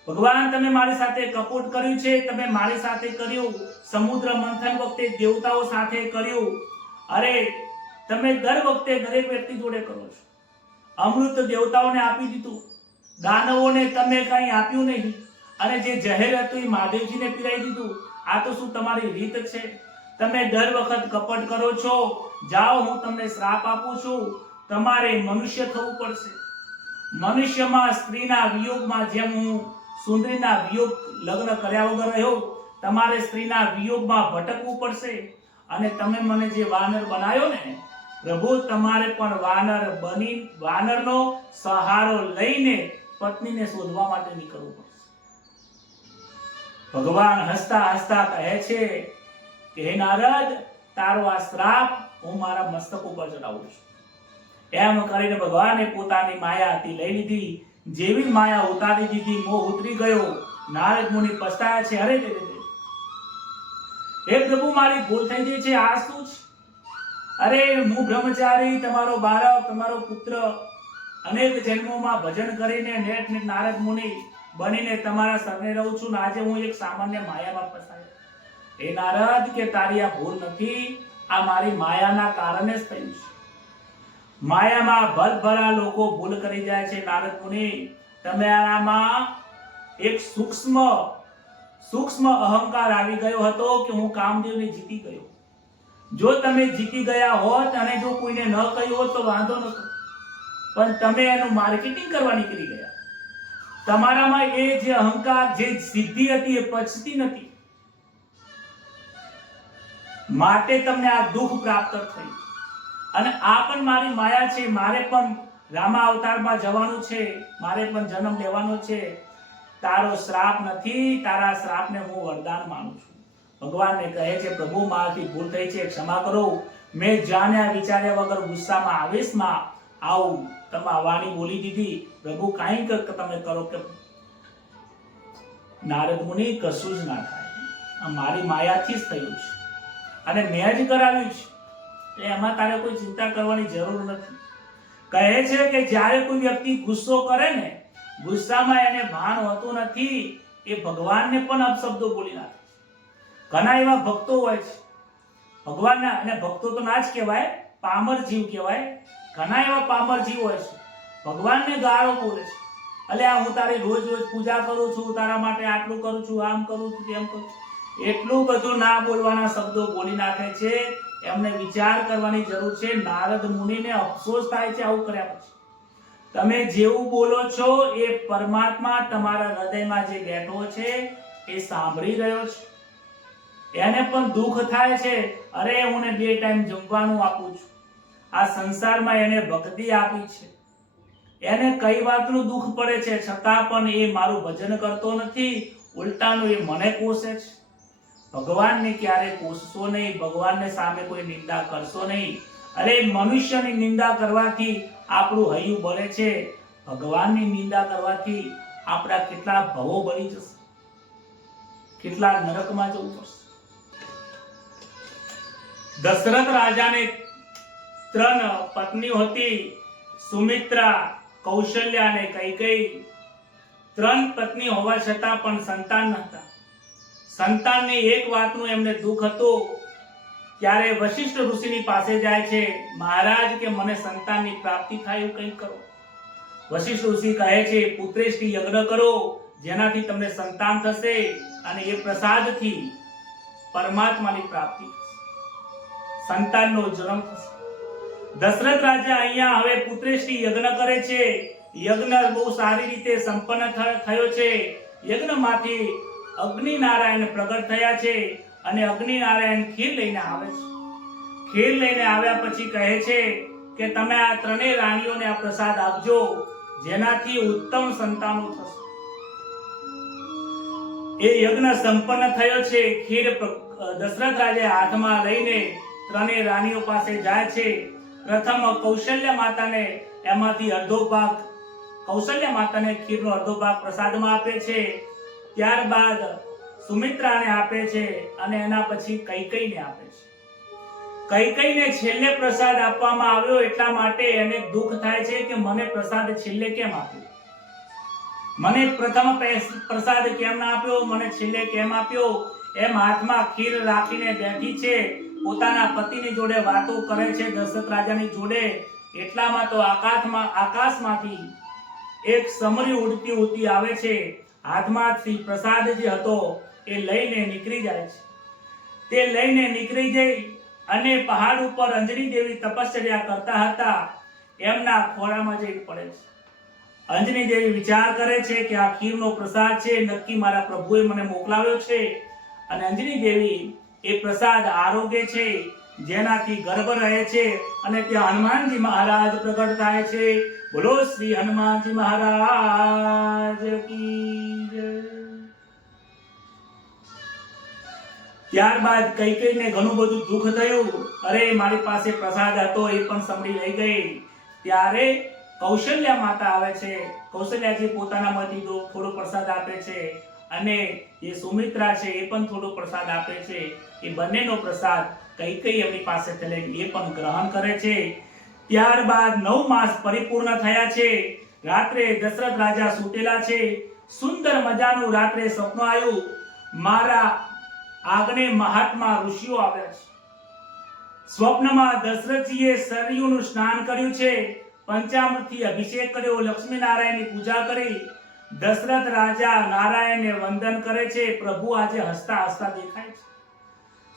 ભગવાન તમે મારી સાથે કપટ કર્યું છે, તમે મારી સાથે કર્યું, સમુદ્ર મંથન વખતે દેવતાઓ સાથે કર્યું. અરે તમે દર વખતે દરેક વ્યક્તિ જોડે કરો છો. અમૃત દેવતાઓને આપી દીધું, દાનવોને તમે કઈ આપ્યું નહીં, અને જે જહેર હતું એ મહાદેવજીને પીરાઈ દીધું. આ તો શું તમારી રીત છે? તમે દર વખત કપટ કરો છો. જાઓ, હું તમને શ્રાપ આપું છું, તમારે મનુષ્ય થવું પડશે. મનુષ્યમાં સ્ત્રીના વિયોગમાં જેમ હું સુંદરીના વિયોગ લગ્ન કર્યા વગર રહ્યો, તમારે સ્ત્રીના વિયોગમાં ભટકવું પડશે. અને તમે મને જે વાનર બનાવ્યો ને પ્રભુ, તમારે પણ વાનર બની વાનરનો સહારો લઈને પત્નીને શોધવા માટે નીકળવું પડશે. ભગવાન હસતા હસતા કહે છે કે હે નારદ, તારો આ શ્રાપ હું મારા મસ્તક ઉપર ચડાવું છું. એમ કરીને ભગવાને પોતાની માયા હતી લઈ લીધી. જેવી માયા ઉતારી દીધી, મોહ ઉતરી ગયો. નારદ મુનિ પસ્તાયા છે, અરે રે રે, હે પ્રભુ, મારી ભૂલ થઈ ગઈ છે, આ શું છે? અરે હું બ્રહ્મચારી, તમારો બાળક, તમારો પુત્ર, અનેક જન્મોમાં ભજન કરીને નેટ નારદ મુનિ બનીને તમારા શરણે રહું છું, ને આજે હું એક સામાન્ય માયામાં ફસાયો. હે નારદ, કે તારી આ ભૂલ નથી, આ મારી માયાના કારણે જ થયું છે. માયામાં ભલભલા લોકો ભૂલ કરી જાય છે. નારદ મુનિ, તમે આમાં એક સૂક્ષ્મ અહંકાર આવી ગયો હતો કે હું કામદેવને જીતી ગયો. જો તમે જીતી ગયા હોત અને જો કોઈને ન કહ્યું હોત તો વાંધો નતો, પણ તમે એનું માર્કેટિંગ કરવા નીકળી ગયા. તમારામાં એ જે અહંકાર, જે સિદ્ધિ હતી એ પચતી નથી, માટે તમને આ દુઃખ પ્રાપ્ત થયું. અને આ પણ મારી માયા છે, મારે પણ રામા અવતારમાં જવાનું છે, મારે પણ જન્મ લેવાનો છે. તારો શ્રાપ નથી, તારા શ્રાપને હું વરદાન માનું છું. ભગવાનને કહે છે, પ્રભુ, મારાથી ભૂલ થઈ છે, ક્ષમા કરો. મેં જાણ્યા વિચાર્યા વગર ગુસ્સામાં આવેશમાં આવું તમે વાણી બોલી દીધી. પ્રભુ, કાંઈક તમે કરો. કે નારદ મુનિ, કશું જ ના થાય, આ મારી માયાથી જ થયું છે અને મેં જ કરાવ્યું છે, એમાં તારે કોઈ ચિંતા કરવાની જરૂર નથી. કહે છે કે જ્યારે કોઈ વ્યક્તિ ગુસ્સો કરે ને, ગુસ્સામાં એને ભાન હોતું નથી, એ ભગવાનને પણ અપશબ્દો બોલી નાખે. ઘણા એવા ભક્તો હોય છે ભગવાનના, અને ભક્તો તો ના જ કહેવાય, પામર જીવ કહેવાય. ઘણા એવા પામર જીવ હોય છે, ભગવાનને ગાળો બોલે છે. અલ્યા, હું તારી રોજ રોજ પૂજા કરું છું, તારા માટે આટલું કરું છું, આમ કરું છું, તેમ કરું છું. એટલું બધું ના બોલવાના શબ્દો બોલી નાખે છે. એમને વિચાર કરવાની જરૂર છે. નારદ મુનિને અફસોસ થાય છે આવું કર્યા પછી. તમે જેવું બોલો છો એ પરમાત્મા તમારા હૃદયમાં જે બેઠો છે એ સાંભળી રહ્યો છે. એને પણ દુઃખ થાય છે. અરે, હું ને 2 ટાઈમ જમવાનું આપું છું, આ સંસારમાં એને ભક્તિ આપી છે, એને કઈ વાતનું દુઃખ પડે છે, છતાં પણ એ મારું ભજન કરતો નથી, ઉલટાનું એ મને કોસે છે. ભગવાનને ક્યારે કોસશો નહીં, ભગવાનને સામે કોઈ નિંદા કરશો નહીં. અરે, મનુષ્યની નિંદા કરવાથી આપણું હૈયું બળે છે, ભગવાનની નિંદા કરવાથી આપણા કેટલા ભવો બળી જશે, કેટલા નરકમાં જવું પડશે. દશરથ રાજાને 3 પત્નીઓ હતી, સુમિત્રા, કૌશલ્યા અને કૈકેયી. 3 પત્ની હોવા છતાં પણ સંતાન ન હતા. સંતાનની એક વાતનું એમને દુઃખ હતું. ત્યારે વશિષ્ઠ ઋષિની પાસે જાય છે, મહારાજ, કે મને સંતાનની પ્રાપ્તિ થાય એવું કંઈક કરો. વશિષ્ઠ ઋષિ કહે છે, પુત્રેષ્ટિ યજ્ઞ કરો, જેનાથી તમને સંતાન થશે અને એ પ્રસાદથી પરમાત્માની પ્રાપ્તિ થશે, સંતાનનો જન્મ થશે. દશરથ રાજા અહીંયા હવે પુત્રેષ્ટિ યજ્ઞ કરે છે. યજ્ઞ બહુ સારી રીતે સંપન્ન થયો છે. યજ્ઞમાંથી અગ્નિ નારાયણ પ્રગટ થયા છે અને અગ્નિ નારાયણ ખીર લઈને આવે છે. ખીર લઈને આવ્યા પછી કહે છે કે તમે આ 3 રાણીઓને આ પ્રસાદ આપજો, જેનાથી ઉત્તમ સંતાનો થશે. એ યજ્ઞ સંપન્ન થયો છે. ખીર દશરથ રાજાએ હાથમાં લઈને 3 રાણીઓ પાસે જાય છે. પ્રથમ કૌશલ્ય માતાને એમાંથી અડધો ભાગ, કૌશલ્ય માતાને ખીરનો અડધો ભાગ પ્રસાદમાં આપે છે. ત્યારબાદ સુમિત્રાને આપે છે અને એના પછી કૈકેયીને આપે છે. કૈકેયીને છેલ્લે પ્રસાદ આપવામાં આવ્યો, એટલા માટે એને દુઃખ થાય છે કે મને પ્રસાદ છેલ્લે કેમ આપ્યો, મને પ્રથમ પ્રસાદ કેમ ના આપ્યો, મને છેલ્લે કેમ આપ્યો. એમ હાથમાં ખીર રાખીને બેઠી છે, પોતાના પતિની જોડે વાતો કરે છે, દશરથ રાજાની જોડે. એટલામાં તો આકાશમાંથી એક સમરી ઉડતી આવે છે. હાથમાંથી પ્રસાદ જે હતો એ લઈને નીકળી જાય છે. તે લઈને નીકળી જઈ અને પહાડ ઉપર અંજની દેવી તપશ્ચર્યા કરતા હતા, એમના ખોળામાં જઈને પડે છે. અંજની દેવી વિચાર કરે છે કે આ ખીરનો પ્રસાદ છે, નક્કી મારા પ્રભુએ મને મોકલાવ્યો છે. અને અંજની દેવી એ પ્રસાદ આરોગે છે, જેનાથી ગર્ભ રહે છે. અને ત્યાં હનુમાનજી મહારાજ પ્રગટ થાય છે. બોલો શ્રી હનુમાનજી મહારાજ કી જય. ત્યારબાદ કૈકેયીને ઘણું બધું દુઃખ થયું. અરે મારી પાસે પ્રસાદ હતો એ પણ સમડી લઈ ગઈ. ત્યારે કૌશલ્યા માતા આવે છે. કૌશલ્યાજી પોતાનામાંથી થોડો પ્રસાદ આપે છે અને એ સુમિત્રા છે એ પણ થોડો પ્રસાદ આપે છે. એ બંનેનો પ્રસાદ કૈકેયી એમની પાસેથી લઈને એ પણ ગ્રહણ કરે છે. ત્યારબાદ 9 માસ પરિપૂર્ણ થયા છે. રાત્રે દશરથ રાજા સૂતેલા છે. સુંદર મજાનું રાત્રે સપનું આવ્યું. મારા આગને મહાત્મા ઋષિઓ આવ્યા છે. સ્વપ્નમાં દશરથજીએ સરયુનું સ્નાન કર્યું છે. પંચામૃતથી અભિષેક કર્યો. લક્ષ્મી નારાયણની પૂજા કરી. દશરથ રાજા નારાયણને વંદન કરે છે. પ્રભુ આજે હસતા હસતા દેખાય છે.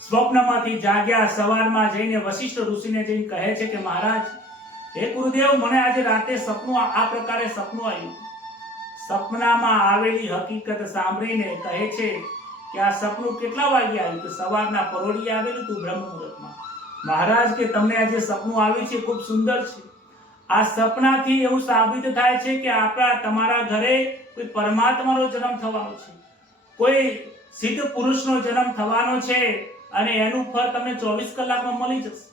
સ્વપ્નમાંથી જાગ્યા. સવારમાં જઈને વશિષ્ઠ ઋષિને જઈને કહે છે કે મહારાજ, હે ગુરુદેવ, મને આજે રાતે સપનું આ પ્રકારે સપનું આવ્યું. સપનામાં આવેલી હકીકત સાંભળીને કહે છે કે આ સપનું કેટલા વાગે આવ્યું? તો સવારના પરોઢિયે આવેલું તું બ્રહ્મ મુહૂર્તમાં. મહારાજ કે તમને આજે સપનું આવ્યું છે ખૂબ સુંદર છે. આ સપનાથી એવું સાબિત થાય છે કે તમારા ઘરે કોઈ પરમાત્માનો જન્મ થવાનો છે, કોઈ સિદ્ધ પુરુષનો જન્મ થવાનો છે અને એનું ફળ તમને 24 કલાકમાં મળી જશે.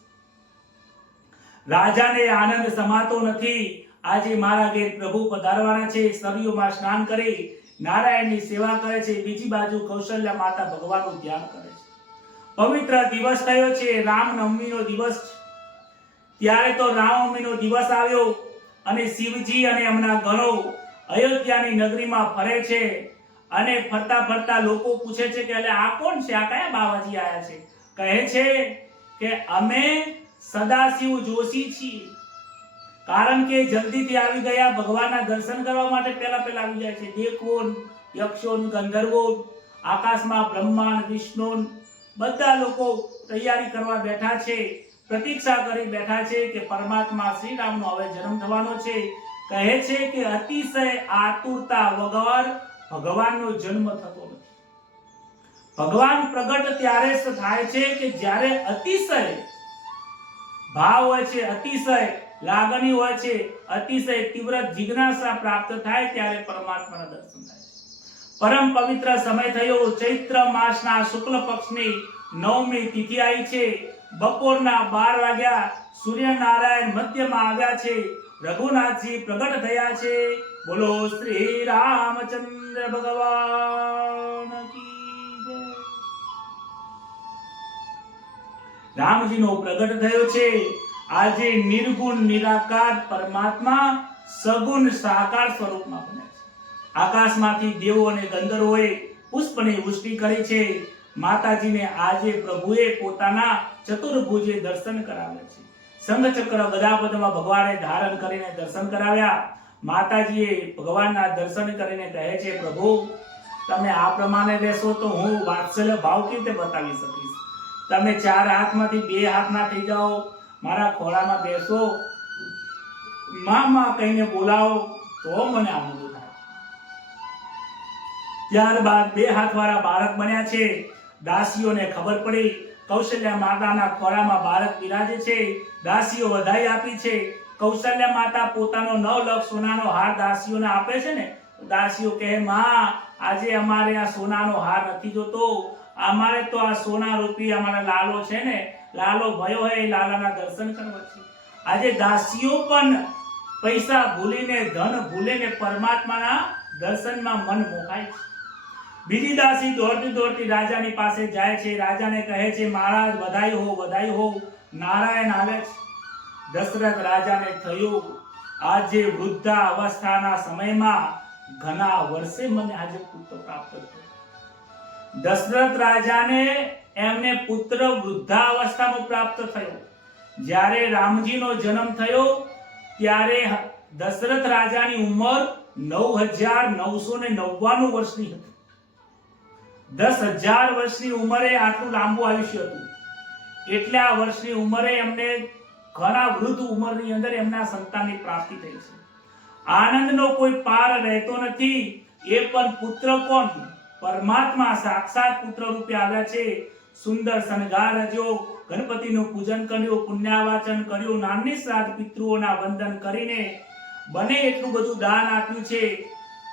રાજાને આનંદ સમાતો નથી. આજે મારા ઘેર પ્રભુ પધારવાના છે. સરયુમાં સ્નાન કરી નારાયણની સેવા કરે છે. બીજી બાજુ કૌશલ્યા માતા ભગવાનનું ધ્યાન કરે છે. પવિત્ર દિવસ થયો છે. રામનવમીનો દિવસ છે. ત્યારે તો રામનવમીનો દિવસ આવ્યો અને શિવજી અને એમના ગણો અયોધ્યાની નગરીમાં ફરે છે અને ફરતા ફરતા લોકો પૂછે છે કે આ કોણ છે? આ કયા બાવાજી આયા છે? કહે છે કે અમે સદાશિવ જોશી છીએ. કારણ કે જલ્દીથી આવી ગયા. ભગવાનના દર્શન કરવા માટે પહેલા આવી જાય છે. દેવો, યક્ષો, ગંધર્વો, આકાશમાં બ્રહ્મા, વિષ્ણુ બધા લોકો તૈયારી કરવા બેઠા છે. પ્રતીક્ષા કરી બેઠા છે કે પરમાત્મા શ્રી રામનો હવે જન્મ થવાનો છે. કહે છે કે અતિશય આતુરતા વગર ભગવાનનો જન્મ થતો નથી. ભગવાન પ્રગટ ત્યારે જ થાય છે કે જ્યારે અતિશય ભાવ હોય છે, અતિશય લાગણી હોય છે, અતિશય તીવ્ર જિજ્ઞાસા પ્રાપ્ત થાય ત્યારે પરમાત્માના દર્શન થાય છે. પરમ પવિત્ર સમય થયો. ચૈત્ર માસના શુક્લ પક્ષની 9મી તિથિ આવી છે. બપોરના 12 વાગ્યા. સૂર્યનારાયણ મધ્યમાં આવ્યા છે. રઘુનાથજી પ્રગટ થયા છે. બોલો શ્રી રામચંદ્ર ભગવાન કી જય. રામજીનો પ્રગટ થયો છે. આજે નિર્ગુણ નિરાકાર પરમાત્મા સગુણ સાકાર સ્વરૂપમાં બન્યા છે. આકાશમાંથી દેવો અને ગંધર્વોએ પુષ્પની વૃષ્ટિ કરી છે. માતાજીને આજે પ્રભુએ પોતાના ચતુર્ભુજે દર્શન કરાવ્યા છે. સંઘ ચક્ર ગદાપદ્મમાં ભગવાને ધારણ કરીને દર્શન કરાવ્યા. માતાજીએ ભગવાનના દર્શન કરીને કહે છે, પ્રભુ તમે આ પ્રમાણે રહેશો તો હું વાત્સલ્ય ભાવ કેવી રીતે બતાવી શકીશ? તમે 4 હાથમાંથી 2 હાથના થઈ જાઓ, મારા ખોળામાં બેસો, માં કહીને બોલાવો તો મને આનંદ થાય. ત્યારબાદ 2 હાથવાળા બાળક બન્યા છે. દાસીઓને ખબર પડી કૌશલ્યા માતાના ખોળામાં બાળક બિરાજે છે. દાસીઓ વધાઈ આપી છે. કૌશલ્યા માતા પોતાનો 9 લાખ સોનાનો હાર દાસીઓને આપે છે ને, દાસીઓ કહે, માં આજે અમારે આ સોનાનો હાર નથી જોતો, અમારે તો આ સોના રૂપી અમારા લાલો છે ને, લાલો ભયો હોય એ લાલાના દર્શન કરવા છે. આજે દાસીઓ પણ પૈસા ભૂલીને, ધન ભૂલીને પરમાત્માના દર્શનમાં મન મોકાય છે. બીજી દાસી દોડતી રાજાની પાસે જાય છે. રાજાને કહે છે, મહારાજ વધાઈ હો, નારાયણ આવે છે. દશરથ રાજાને થયું, આજે વૃદ્ધા અવસ્થાના સમયમાં ઘણા વર્ષે મને આજે પુત્ર પ્રાપ્ત થયો. દશરથ રાજાને એમને પુત્ર વૃદ્ધા અવસ્થામાં પ્રાપ્ત થયો. જ્યારે રામજીનો જન્મ થયો ત્યારે દશરથ રાજાની ઉંમર 9999 વર્ષની હતી. 10,000 વર્ષની ઉંમરે આટલું લાંબુ આયુષ્ય હતું. એટલા વર્ષની ઉંમરે એમને ઘણા વૃદ્ધ ઉંમરની અંદર એમના સંતાનની પ્રાપ્તિ થઈ છે. આનંદનો કોઈ પાર રહેતો નથી. એ પણ પુત્ર કોણ? પરમાત્મા સાક્ષાત પુત્ર રૂપે આવ્યા છે. સુંદર શણગાર રચ્યો, ગણપતિનું પૂજન કર્યું, પુણ્યવાચન કર્યું, નામની શ્રાદ્ધ પિતૃઓના વંદન કરીને બને એટલું બધું દાન આપ્યું છે.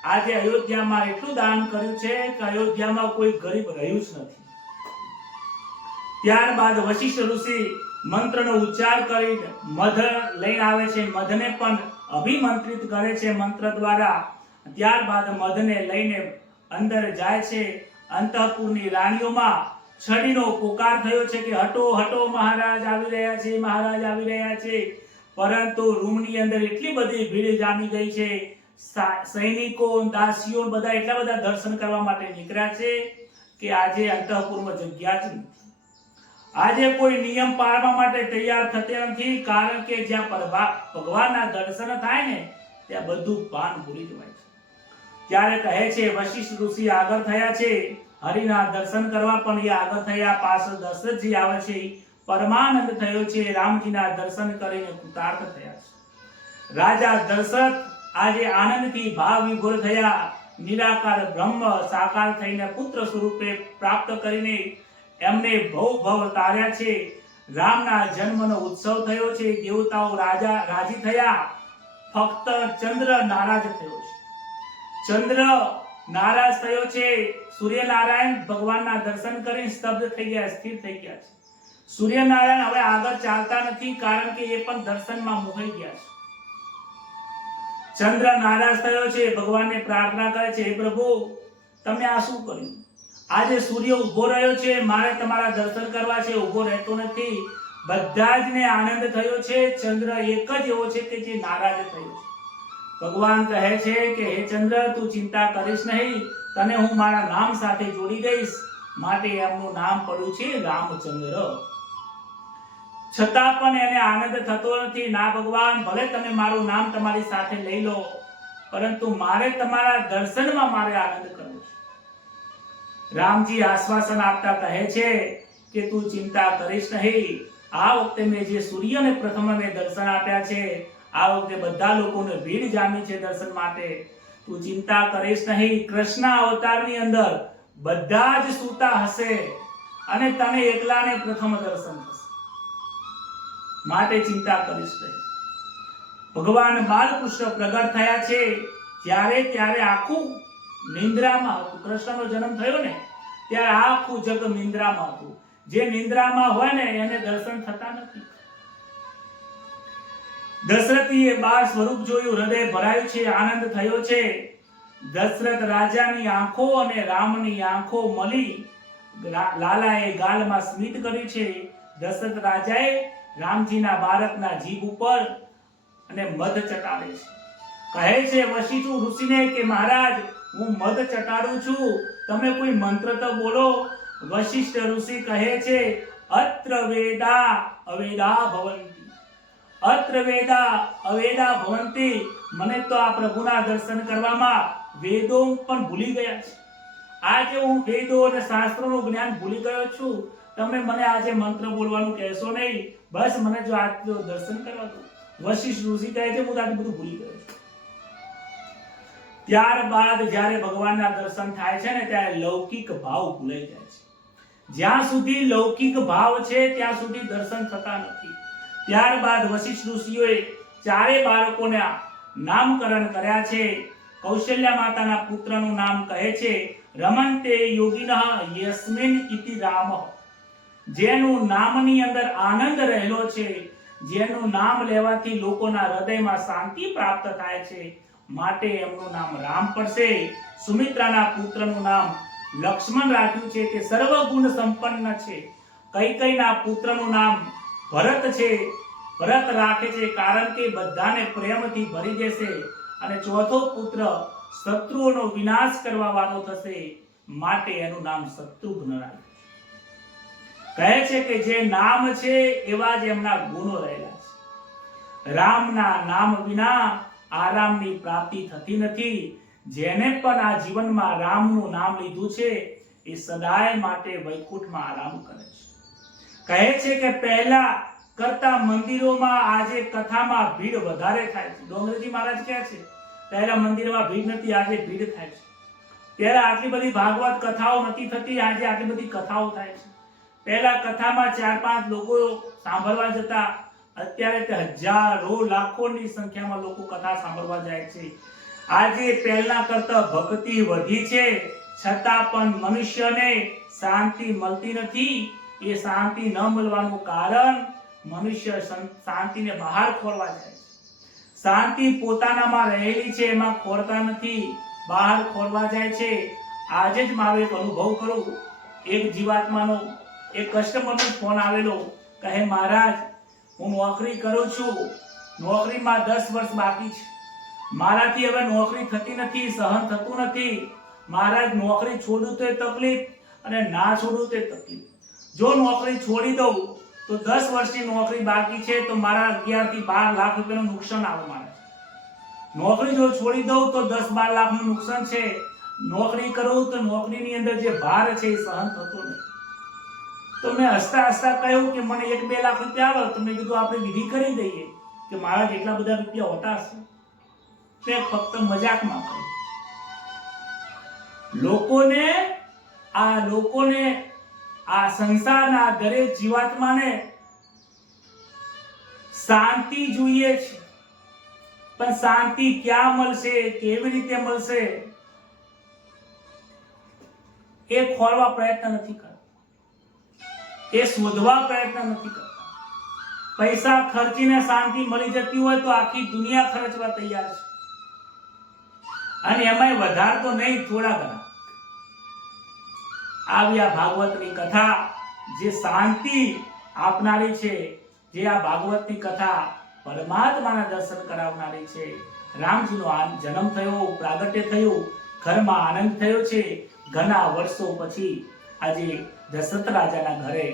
આજે અયોધ્યામાં એટલું દાન કર્યું છે કે અયોધ્યામાં કોઈ ગરીબ રહ્યું જ નથી. ત્યારબાદ વશિષ્ઠ ઋષિ મંત્રનો ઉચ્ચાર કરી મધ લઈને આવે છે, મધને પણ અભિમંત્રિત કરે છે મંત્ર દ્વારા. ત્યારબાદ મધને લઈને અંદર જાય છે. અંતઃપુરની રાણીઓમાં છડીનો પોકાર થયો છે કે હટો હટો, મહારાજ આવી રહ્યા છે, મહારાજ આવી રહ્યા છે. પરંતુ રૂમની અંદર એટલી બધી ભીડ જામી ગઈ છે, સૈનિકો દાસીઓ બધા એટલા બધા દર્શન કરવા માટે નીકળ્યા છે કે આજે અંતઃપુરમાં જગ્યા જ નથી. આજે કોઈ નિયમ પાળવા માટે તૈયાર થતે નથી, કારણ કે જ્યાં ભગવાનના દર્શન થાય ને ત્યાં બધું ભાન ભૂલી જવાય છે. ત્યારે કહે છે વશિષ્ઠ ઋષિ આગળ થયા છે હરિના દર્શન કરવા, પણ એ આગળ થયા, પાછળ દશરથજી આવે છે, પરમાનંદ થયો છે, રામજીના દર્શન કરીને કૃતાર્થ થયા છે. રાજા દશરથ આજે આનંદથી ભાવ વિભોર થયા. નિરાકાર બ્રહ્મ સાકાર થઈને પુત્ર સ્વરૂપે પ્રાપ્ત કરીને એમને ભવ તાર્યા છે. રામના જન્મનો ઉત્સવ થયો છે, દેવતાઓ રાજી થયા, ફક્ત ચંદ્ર નારાજ થયો છે. ચંદ્ર નારાજ થયો છે. સૂર્યનારાયણ ભગવાનના દર્શન કરીને સ્તબ્ધ થઈ ગયા, સ્થિર થઈ ગયા છે. સૂર્યનારાયણ હવે આગળ ચાલતા નથી, કારણ કે એ પણ દર્શનમાં મોહાઈ ગયા છે. ચંદ્ર નારાજ થયો છે, ભગવાનને પ્રાર્થના કરે છે, હે પ્રભુ તમે આ શું કર્યું? આજે સૂર્ય ઉભો રહ્યો છે, મારે તમારા દર્શન કરવા છે, ઉભો રહેતો નથી. બધા જ ને આનંદ થયો છે. ચંદ્ર એક જ એવો છે કે જે નારાજ થયો છે. ભગવાન કહે છે કે હે ચંદ્ર, તું ચિંતા કરીશ નહીં, તને હું મારા નામ સાથે જોડી દઈશ. માટે એમનું નામ પડ્યું છે રામચંદ્ર. છતાં પણ એને આનંદ થતો નથી. ના ભગવાન, ભલે તમે મારું નામ તમારી સાથે લઈ લો, પરંતુ મારે તમારા દર્શનમાં મારે આનંદ કરવો છે. રામજી આશ્વાસન આપતા કહે છે કે તું ચિંતા કરીશ નહીં. આ વખતે મેં જે સૂર્યને પ્રથમ મેં દર્શન આપ્યા છે, આ વખતે બધા લોકોને ભીડ જામી છે દર્શન માટે. તું ચિંતા કરીશ નહીં. કૃષ્ણ અવતારની અંદર બધા જ સૂતા હશે અને તને એકલાને પ્રથમ દર્શન થશે. માટે ચિંતા કરીશ નહીં. ભગવાન બાલકૃષ્ણ પ્રગટ થયા છે ત્યારે આખું નિંદ્રામાં હતું. કૃષ્ણનો જન્મ થયો ને ત્યારે આખું જગ નિંદ્રામાં હતું. જે નિંદ્રામાં હોય ને એને દર્શન થતા નથી. દશરથીએ 12 સ્વરૂપ જોયું, હૃદય ભરાયું છે, આનંદ થયો છે. દશરથ રાજાની આંખો અને રામની આંખો મળી લાલાએ ગાલમાં સ્મિત કર્યું છે. દશરથ રાજાએ રામજીના બાળકના જીભ ઉપર અને મધ ચટાડે છે. કહે છે વશિષ્ઠ ઋષિને કે મહારાજ, હું મધ ચટાડું છું, તમે કોઈ મંત્ર તો બોલો. વશિષ્ઠ ઋષિ કહે છે અત્ર વેદા અવેદા ભવંતિ, અત્ર વેદા અવેદા ભવંતિ. મને તો આ પ્રભુના દર્શન કરવામાં વેદો પણ ભૂલી ગયા છે. આજે હું વેદો અને શાસ્ત્રોનું જ્ઞાન ભૂલી ગયો છું. તમે મને આજે મંત્ર બોલવાનું કહેશો નહીં, બસ મને જો આજ દર્શન કરવા દો. વશિષ્ઠ ઋષિ કહે છે હું આજે બધું ભૂલી ગયો છું. ત્યારબાદ જ્યારે ભગવાનના દર્શન થાય છે ને ત્યારે લૌકિક ભાવ ભૂલાઈ જાય છે. જ્યાં સુધી લૌકિક ભાવ છે ત્યાં સુધી દર્શન થતા નથી. ત્યારબાદ વશિષ્ઠ ઋષિઓએ ચારે બાળકોને નામકરણ કર્યા છે. કૌશલ્યા માતાના પુત્રનું નામ કહે છે રમંતે યોગિનઃ યસ્મિન ઇતિ રામઃ. જેનું નામની અંદર આનંદ રહેલો છે, જેનું નામ લેવાથી લોકોના હૃદયમાં શાંતિ પ્રાપ્ત થાય છે, માટે એમનું નામ રામ પડશે. સુમિત્રાના પુત્રનું નામ લક્ષ્મણ રાખ્યું છે કે સર્વગુણ સંપન્ન છે. કૈકેયીના પુત્રનું નામ ભરત છે. ભરત રાખે છે કારણ કે બધાને પ્રેમથી ભરી દેશે. અને ચોથો પુત્ર શત્રુઓનો વિનાશ કરવા વાળો થશે, માટે એનું નામ શત્રુઘ્ન રાખ્યું. કહે છે કે જે નામ છે એવા જ એમના ગુણો રહેલા છે. રામના નામ વિના આરામની પ્રાપ્તિ થતી નથી. જેને પણ આ જીવનમાં રામનું નામ લીધું છે એ સદાય માટે વૈકુંઠમાં આરામ કરે છે. કહે છે કે પહેલા કરતા મંદિરોમાં આજે કથામાં ભીડ વધારે થાય છે. ડોંગરજી મહારાજ કહે છે પહેલા મંદિરમાં ભીડ નથી, આજે ભીડ થાય છે. પહેલા આટલી બધી ભાગવત કથાઓ નથી થતી, આજે આટલી બધી કથાઓ થાય છે. પહેલા કથામાં 4-5 લોકો સાંભળવા જતા, અત્યારે તે હજારો લાખોની સંખ્યામાં લોકો કથા સાંભળવા જાય છે. આજે પહેલા કરતા ભક્તિ વધી છે, છતાં પણ મનુષ્યને શાંતિ મળતી નથી. એ શાંતિ ન મળવાનું કારણ મનુષ્ય શાંતિને બહાર ખોરવા જાય છે. શાંતિ પોતાનામાં રહેલી છે, એમાં ખોરતા નથી, બહાર ખોરવા જાય છે. આજે જ મારો એક અનુભવ કરું. એક જીવાત્માનો એક કસ્ટમરનો ફોન આવેલો, કહે મહારાજ હું નોકરી કરું છું, નોકરીમાં 10 વર્ષ બાકી છે, મારાથી હવે નોકરી થતી નથી, સહન થતું નથી મહારાજ. નોકરી છોડું તો તકલીફ અને ના છોડું તો તકલીફ. જો નોકરી છોડી દઉં તો 10 વર્ષની નોકરી બાકી છે, તો મારા 11 થી 12 લાખ રૂપિયાનું નુકસાન આવે મારે. નોકરી જો છોડી દઉં તો 10-12 લાખનું નુકસાન છે. નોકરી કરું તો નોકરીની અંદર જે ભાર છે એ સહન થતો નથી. તો મેં હસતા હસતા કહ્યું કે મને 1-2 લાખ રૂપિયા આવે. તો મેં કીધું આપણે વિધિ કરી દઈએ કે મારા જેટલા બધા રૂપિયા હોતા હશે. તે ફક્ત મજાકમાં કહ્યું. લોકોને આ સંસારના દરેક જીવાત્માને શાંતિ જોઈએ છે, પણ શાંતિ ક્યાં મળશે, કેવી રીતે મળશે એ ખોરવા પ્રયત્ન નથી કરતા, એ શોધવા પ્રયત્ન નથી કરતા. પૈસા ખર્ચીને શાંતિ મળી જતી હોય તો આખી દુનિયા ખર્ચવા તૈયાર છે, અને એમાંય વધારે તો નહીં, થોડા ઘણા. આવી આ ભાગવતની કથા જે શાંતિ આપનારી છે, જે આ ભાગવતની કથા પરમાત્માના દર્શન કરાવનારી છે. રામજીનો જન્મ થયો, પ્રાગટ્ય થયું, ઘરમાં આનંદ થયો છે. ઘણા વર્ષો પછી આજે દશરથ રાજાના ઘરે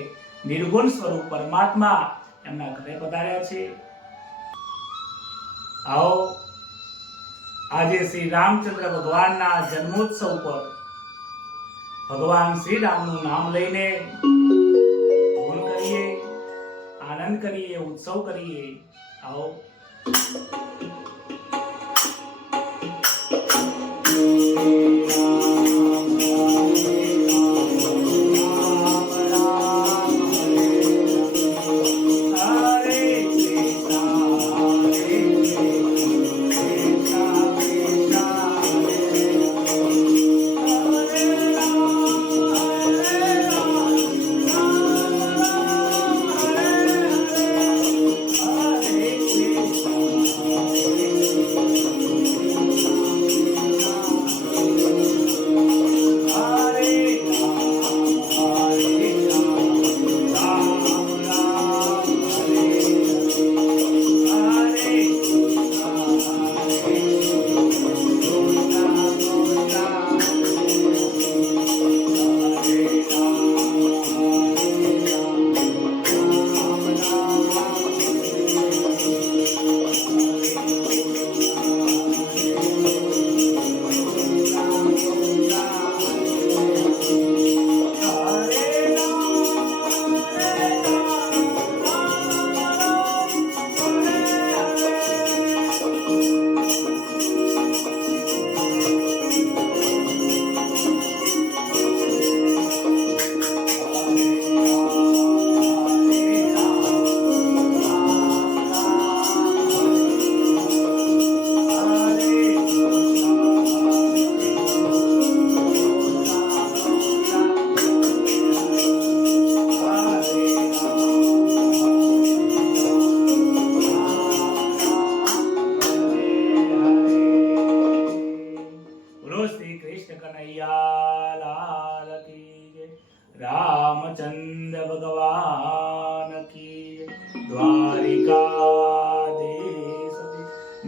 નિર્ગુણ સ્વરૂપ પરમાત્મા એમના ઘરે પધાર્યા છે. આવો આજે શ્રી રામચંદ્ર ભગવાનના જન્મોત્સવ પર ભગવાન શ્રી રામનું નામ લઈને ધૂન કરીએ, આનંદ કરીએ, ઉત્સવ કરીએ. આવો. રામચંદ્ર ભગવાન કી દ્વારિકાધીશ.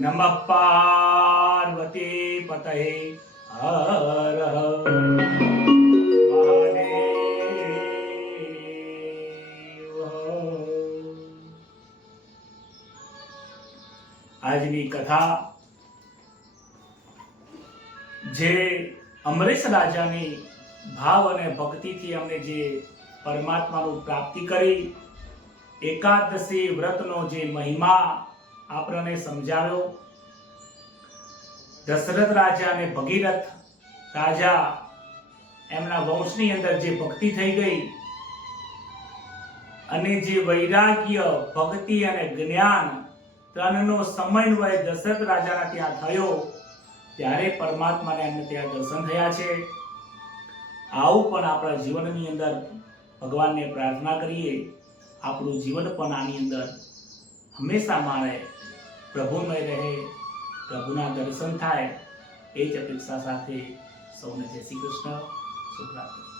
નમઃ પાર્વતી પતયે હર હર મહાદેવ. આજની કથા જે અમરીશ રાજાની ભાવ અને ભક્તિથી અમને જે પરમાત્માનું પ્રાપ્તિ કરી, એકાદશી વ્રતનો જે મહિમા આપણને સમજાવ્યો. દશરથ રાજા અને ભગીરથ રાજા એમના વંશની અંદર જે ભક્તિ થઈ ગઈ અને જે વૈરાગ્ય, ભક્તિ અને જ્ઞાન ત્રણનો સમન્વય દશરથ રાજાના ત્યાં થયો, ત્યારે પરમાત્માને એમને ત્યાં દર્શન થયા છે. આવું પણ આપણા જીવનની અંદર ભગવાનને પ્રાર્થના કરીએ આપણું જીવન પણ આની અંદર હંમેશા મારે પ્રભુમય રહે, પ્રભુના દર્શન થાય, એ જ અપેક્ષા સાથે સૌને જય શ્રી કૃષ્ણ, શુભરાત્રિ.